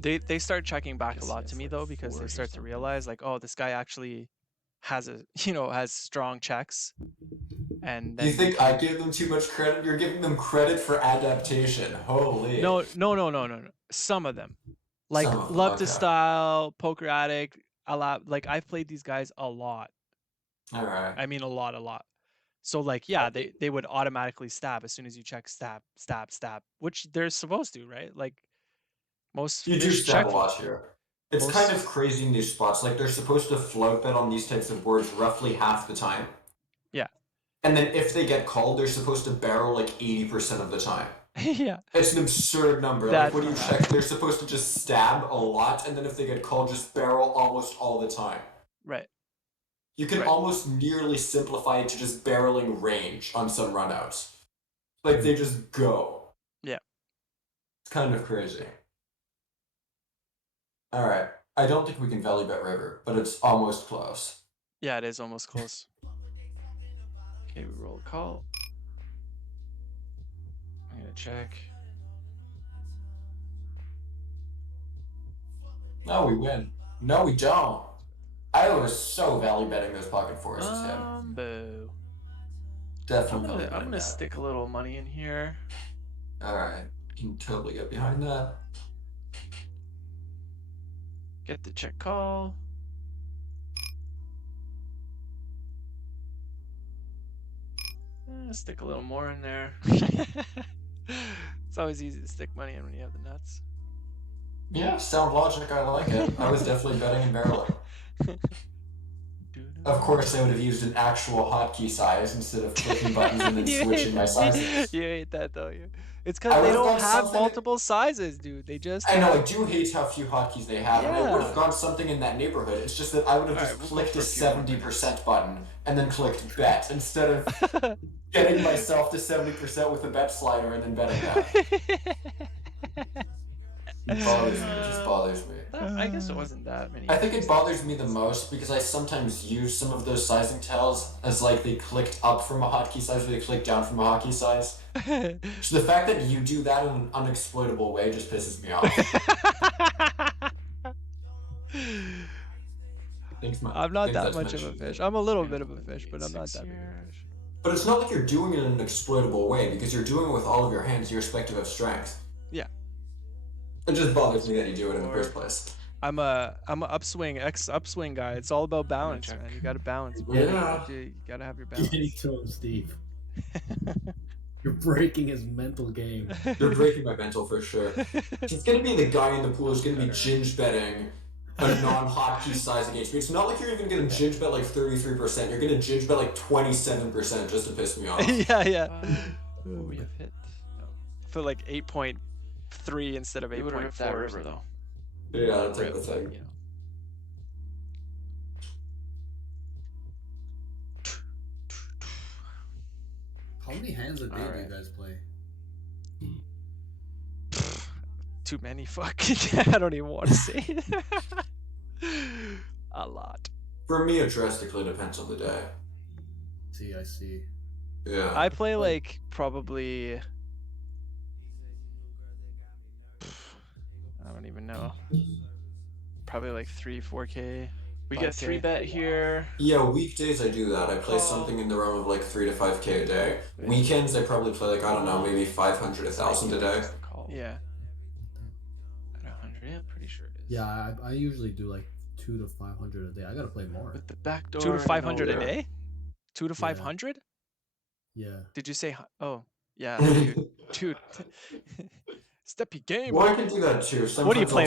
They start checking back a lot to me though because they start to realize like, oh, this guy actually has a has strong checks. And Do you then think I give them too much credit? You're giving them credit for adaptation. Holy. no. Some of them. Like Some of them, Love to okay. Style, Poker Addict, a lot. Like I've played these guys a lot. Alright. I mean a lot. So like yeah, they would automatically stab as soon as you check stab, which they're supposed to, right? Like most You do fish stab a check. lot here. It's kind Most of crazy in these spots. Like, they're supposed to float bet on these types of boards roughly half the time. yeah. And then if they get called, they're supposed to barrel like 80% of the time. Yeah. It's an absurd number. Like, That when you check, they're supposed to just stab a lot, and then if they get called, just barrel almost all the time. right. You can Right. almost nearly simplify it to just barreling range on some runouts. Like, they just go. Yeah. It's kind of crazy. Alright. I don't think we can value bet river, but it's almost close. Yeah, it is almost close. Okay, we roll a call. I'm gonna check. No, we win. No, we don't. I was so value betting those pocket fours as him. Boo. Definitely value I'm betting gonna that. stick a little money in here. All right, can totally get behind that. Get the check call. Stick a little more in there. It's always easy to stick money in when you have the nuts. Yeah, sound logic. I like it. I was definitely betting and barreling. Of course, I would have used an actual hotkey size instead of clicking buttons and then switching my sizes. You hate that, don't you? It's I because they would've don't gone have something- multiple sizes, dude. They just I know, I have... do hate how few hotkeys they have, and I would have Yeah. gone something in that neighborhood. It's just that I would have Alright, just we'll go clicked for a a few more 70% button and then clicked bet instead of getting myself to 70% with the bet slider and then betting that. It bothers me. It just bothers me. I guess it wasn't that many. I think it bothers me the most because I sometimes use some of those sizing tells as like they clicked up from a hotkey size or they clicked down from a hotkey size. So the fact that you do that in an unexploitable way just pisses me off. I'm not that that's much of a mentioned. fish. I'm a little bit of a fish, but I'm not that big of here. a fish. But it's not like you're doing it in an exploitable way because you're doing it with all of your hands irrespective of strength. Yeah. It just bothers me that you do it in the first place. I'm a upswing guy. It's all about balance, check. man. You got to balance. Yeah. You got to have your Get balance. to him, Steve. You're breaking his mental game. You're breaking my mental for sure. He's gonna be the guy in the pool who's gonna be ginge betting a non-hotkey size against me. It's not like you're even gonna ginge bet like 33%. You're gonna ginge bet like 27% just to piss me off. yeah. What we have hit? No. For like 8.3 instead of We would have ripped that 8.4. river though. Yeah, that type Rip, of thing. you know. How many hands a day do Alright. you guys play? Too many fucking. I don't even want to say it. A lot. For me, it drastically depends on the day. I see. Yeah. I play like probably. I don't even know. Probably like 3-4K. We get 5K. 3-bet here. Yeah, weekdays I do that. I play something in the realm of like 3 to 5K a day. Weekends I probably play like, I don't know, maybe 500, 1,000 a day. Yeah. At 100, yeah, I'm pretty sure it is. Yeah, I usually do like 200 to 500 a day. I gotta play more. With the back door. 2 to 500 a yeah. day. 2 to 500. Yeah. Did you say? Oh, yeah, dude. Step your game. Well, I can do that too. What do you Sometimes I'll play?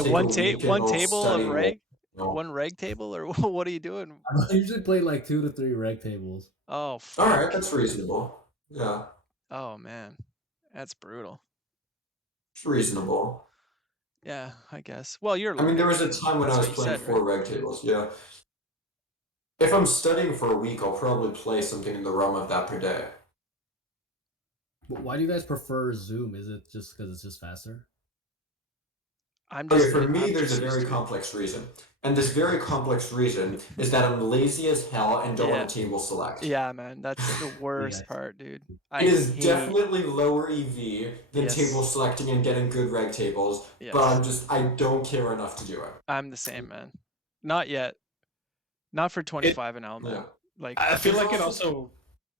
take a One weekend, I'll table study of more, reg? you know. One reg table, or what are you doing? I usually play like 2 to 3 reg tables. Oh, fuck. Alright, that's reasonable. Yeah, Oh man, that's brutal. it's reasonable. Yeah, I guess. Well, you're. I mean, there was a learning. time when I That's was what you playing said, 4 reg tables, yeah. If I'm studying for a week, I'll probably play something in the realm of that per day. But why do you guys prefer Zoom? Is it just because it's just faster? I'm Okay, just. for me, I'm there's just a very used to it. complex reason. And this very complex reason is that I'm lazy as hell and don't want to table select. Yeah, man, that's the worst Yeah. part, dude. It is hate- definitely lower EV than Yes. table selecting and getting good reg tables, but Yes. I don't care enough to do it. I'm the same, man. Not yet. Not for 25 and element. Yeah. Like I feel There's like it also- also.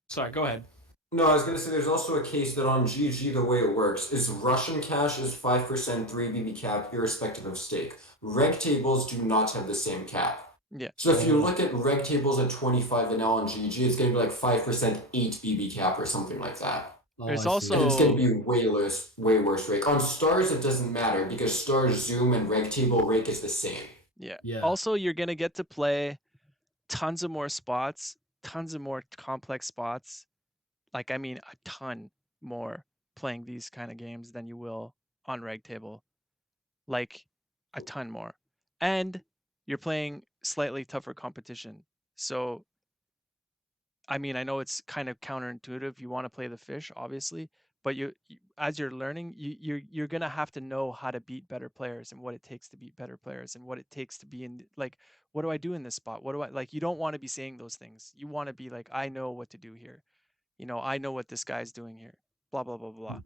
Sorry, go ahead. No, I was gonna say there's also a case that on GG the way it works is Russian cash is 5% 3 BB cap irrespective of stake. Reg tables do not have the same cap. Yeah. So if you look at reg tables at 25 and L on GG, it's gonna be like 5% 8 BB cap or something like that. Oh, There's I see. also- And it's gonna be way worse rake. On stars it doesn't matter because stars zoom and reg table rake is the same. Yeah. Yeah. Also, you're gonna get to play tons of more spots, tons of more complex spots. Like, I mean, a ton more playing these kind of games than you will on reg table. Like, a ton more. And you're playing slightly tougher competition. So, I mean, I know it's kind of counterintuitive. You want to play the fish, obviously, but as you're learning, you're gonna have to know how to beat better players and what it takes to beat better players and what it takes to be in, like, what do I do in this spot? What do I like? You don't want to be saying those things. You want to be like, I know what to do here. I know what this guy's doing here. Blah blah blah blah.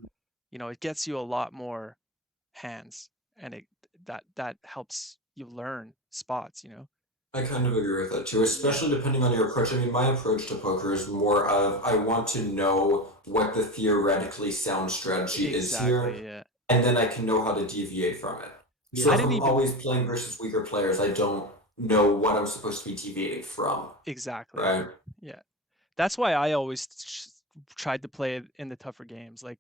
It gets you a lot more hands, and that helps you learn spots. I kind of agree with that too, especially depending on your approach. I mean, my approach to poker is more of I want to know what the theoretically sound strategy is here, Exactly. Yeah. and then I can know how to deviate from it. Yeah. So I if didn't I'm even always playing versus weaker players, I don't know what I'm supposed to be deviating from, exactly. right? Yeah. That's why I always tried to play it in the tougher games, like,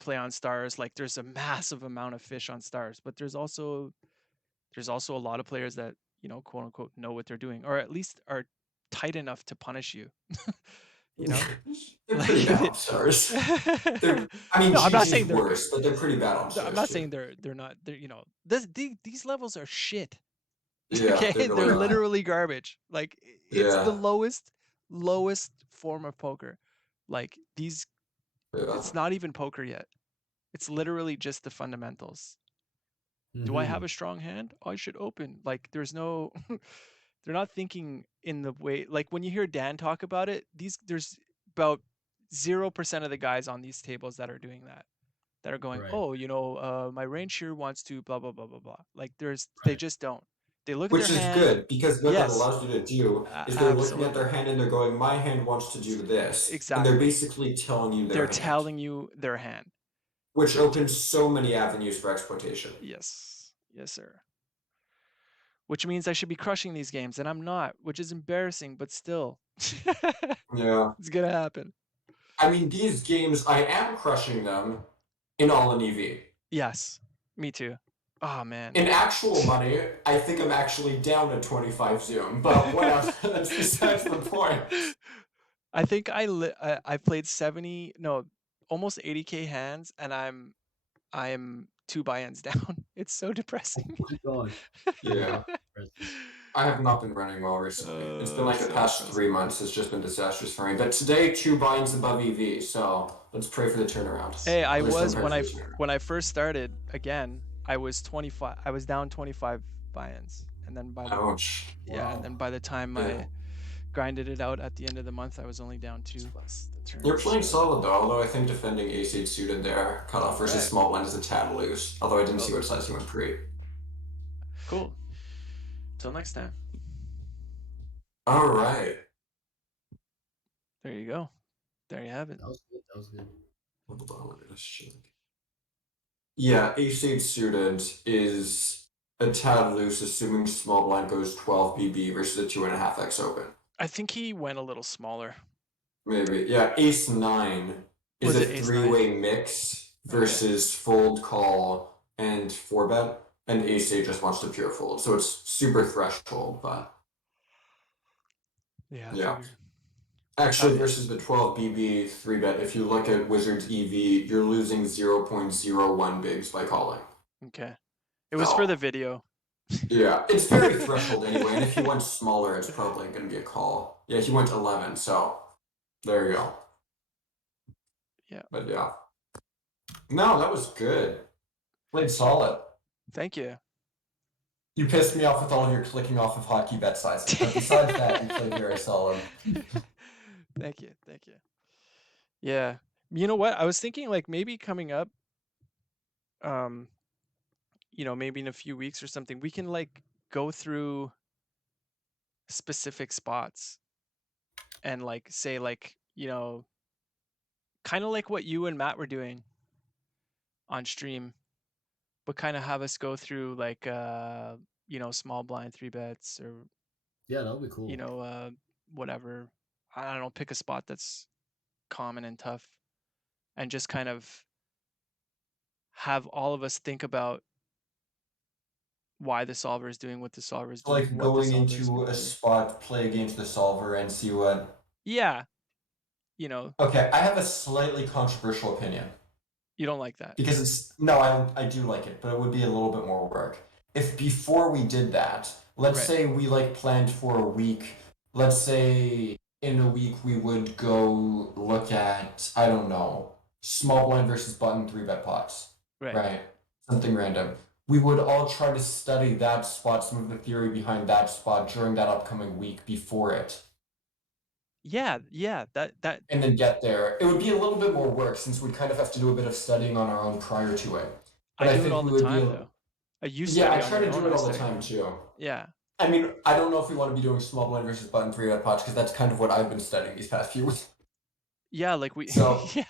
play on stars. Like, there's a massive amount of fish on stars, but there's also a lot of players that, quote unquote, know what they're doing, or at least are tight enough to punish you. They're Like, pretty bad on stars. I mean, no, I'm not GG's saying they're. worse, but they're pretty bad on I'm stars not too. saying they're not. These levels are shit. Yeah, Okay, they they're really are. literally garbage. Like, it's the Yeah, lowest form of poker. Like, yeah. it's not even poker yet. It's literally just the fundamentals. Do I have Mhm. a strong hand? I should open. Like, there's no they're not thinking in the way, like, when you hear Dan talk about it, there's about 0% of the guys on these tables that are doing that. That are going, Right. oh, my range here wants to blah blah blah blah blah. Like, they Right. just don't. They look at their Which is hand. good because what that Yes, allows you to do is they're looking at their absolutely. hand and they're going, my hand wants to do this. And they're Exactly. basically telling you their They're hand, telling you their hand. which They're opens so many avenues for exploitation. yes. Yes, sir. Which means I should be crushing these games, and I'm not, which is embarrassing, but still. Yeah. It's gonna happen. I mean, these games, I am crushing them in all in EV. Yes, me too. Oh man. In actual money, I think I'm actually down at 25 Zoom, but whatever, that's besides the point. I think I played 70, no, almost 80K hands, and I'm 2 buy-ins down. It's so depressing. Keep going. Yeah. I have not been running well recently. It's been like the So past depressing. 3 months. It's just been disastrous for me. But today, 2 binds above EV, so let's pray for the turnaround. Hey, I At least I'm was praying for the turnaround. when I first started again, I was 25. I was down 25 buy-ins, and then by the Ouch. yeah, and then by the time Yeah. I grinded it out at the end of the month, I was only down 2 plus the turns. You're playing solid though, although I think defending ace-8 suited there, cutoff versus Right. small blind is a tad loose. Although I didn't see Oh. what size you went pre. Cool. Till next time. Alright. There you go. There you have it. That was good. That was good. Hold on, let me just check. Yeah, ace-8 suited is a tad loose, assuming small blind goes 12 BB versus a 2.5x open. I think he went a little smaller. Maybe. Yeah, ace-9 is Was a it ace-9? three-way mix versus fold, call, and 4-bet, and ace-8 just wants to pure fold, so it's super threshold, but Yeah. yeah. Figured. Actually, versus the 12 BB 3-bet, if you look at Wizards EV, you're losing 0.01 bigs by calling. Okay. It was for the video. Yeah, it's very threshold anyway, and if you went smaller, it's probably going to be a call. Yeah, he went 11, so there you go. Yeah. But yeah. No, that was good. Played solid. Thank you. You pissed me off with all of your clicking off of hotkey bet sizing, but besides that, you played very solid. Thank you. Thank you. Yeah. You know what? I was thinking, like, maybe coming up, maybe in a few weeks or something, we can, like, go through specific spots and, like, say, like, kind of like what you and Matt were doing on stream, but kind of have us go through, like, small blind 3-bets, or Yeah, that would be cool. whatever. I don't know, pick a spot that's common and tough, and just kind of have all of us think about why the solver is doing what the solver is doing, Like what the going solver is into gonna a do. spot, play against the solver, and see what. Yeah, Okay, I have a slightly controversial opinion. you don't like that. Because it's. No, I do like it, but it would be a little bit more work. If before we did that, let's Right. say we like planned for a week, let's say in a week we would go look at, I don't know, small blind versus button 3-bet pots. Right. Right. Something random. We would all try to study that spot, some of the theory behind that spot during that upcoming week before it, Yeah, that and then get there. It would be a little bit more work since we'd kind of have to do a bit of studying on our own prior to it. But I I do it think all we the would be time able. though. You Yeah, I study on try your to do own, it I all the study on time mine. too. Yeah. I mean, I don't know if we want to be doing small blind versus button 3-bet pots because that's kind of what I've been studying these past few weeks. Yeah, like we So yeah,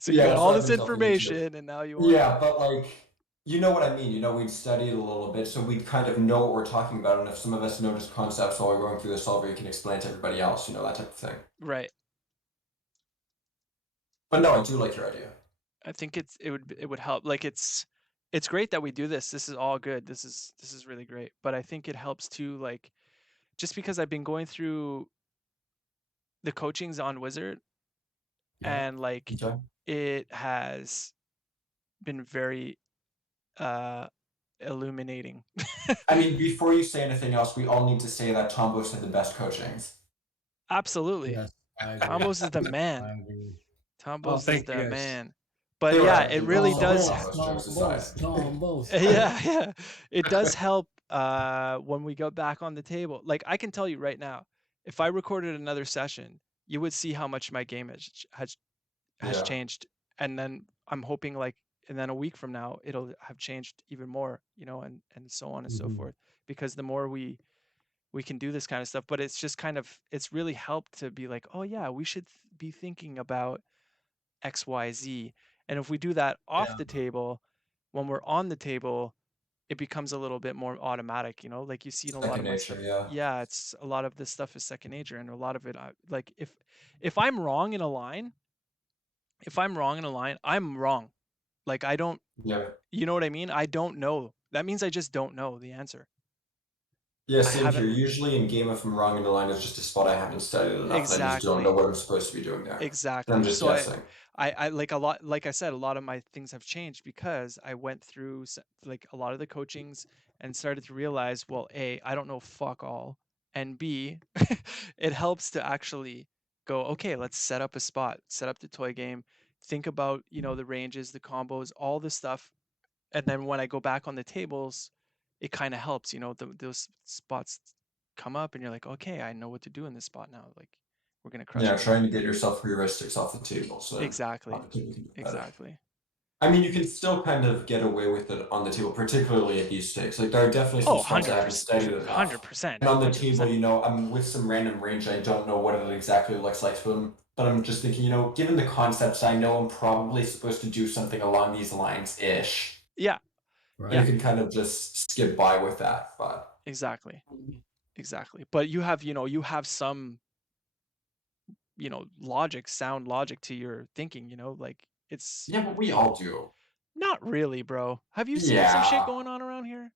so you yeah, got that's all what I've this been delving into. information and now you want Yeah, but like, you know what I mean. You know, we'd studied a little bit, so we'd kind of know what we're talking about. And if some of us know just concepts while we're going through the solver, you can explain to everybody else. You know, that type of thing. right. But no, I do like your idea. I think it would help. Like it's great that we do this. This is all good. This is really great. But I think it helps too, like just because I've been going through the coachings on Wizard Yeah. and like Okay. it has been very illuminating. I mean, before you say anything else, we all need to say that Tombos had the best coachings. Absolutely. Yes, I agree. Tombos is the I man. agree. Oh, Tombos is thank you the guys. man. But They were yeah, it actually really awesome, does. Tombos, jokes aside. Tombos. Yeah, it does help when we go back on the table. Like I can tell you right now, if I recorded another session, you would see how much my game has Yeah. changed. And then I'm hoping like, and then a week from now, it'll have changed even more, you know, and so on and so Mhm. forth. Because the more we can do this kind of stuff, but it's just kind of, it's really helped to be like, oh yeah, we should be thinking about XYZ. And if we do that off Yeah. the table, when we're on the table, it becomes a little bit more automatic, you know, like you see in a lot Second of my stuff. nature, yeah. Yeah, it's a lot of this stuff is second nature, and a lot of it, like if I'm wrong in a line, I'm wrong. Like I don't, Yeah. you know what I mean? I don't know. That means I just don't know the answer. Yeah, I same here. haven't Usually in game, if I'm wrong in the line, it's just a spot I haven't studied enough, and I just don't know exactly, what I'm supposed to be doing there. And I'm exactly. just So guessing. I like a lot, like I said, a lot of my things have changed because I went through like a lot of the coachings and started to realize, well, A, I don't know fuck all, and B, it helps to actually go, okay, let's set up a spot, set up the toy game, think about, you know, the ranges, the combos, all the stuff. And then when I go back on the tables, it kind of helps, you know, those spots come up and you're like, okay, I know what to do in this spot now. Like we're going to crush Yeah, it here. trying to get yourself heuristics off the table, so Exactly. opportunity can do better. Exactly. I mean, you can still kind of get away with it on the table, particularly at these stakes. Like, there are definitely some Oh, spots I haven't 100%, studied enough. 100%, And on the table, 100%. you know, I'm with some random range. I don't know what it exactly looks like, but I'm just thinking, you know, given the concepts, I know I'm probably supposed to do something along these lines-ish. Yeah, And Right. you can kind of just skip by with that, but exactly. Exactly. But you have, you know, you have some, you know, logic, sound logic to your thinking, you know, like it's yeah, but we all do. not really, bro. Have you seen some shit Yeah. going on around here?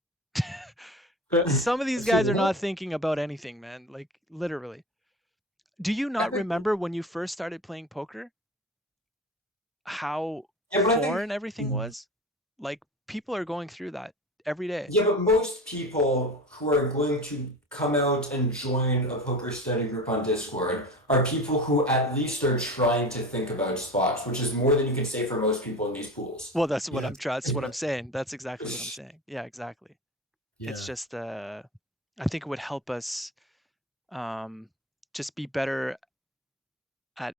Some of these See guys are not what? thinking about anything, man. Like literally. Do you I not think, remember when you first started playing poker how yeah, but I think foreign everything was? Like people are going through that every day. Yeah, but most people who are going to come out and join a poker study group on Discord are people who at least are trying to think about spots, which is more than you can say for most people in these pools. Well, that's what Yeah. that's what I'm saying. That's exactly what I'm saying. Yeah, exactly. It's Yeah. just I think it would help us just be better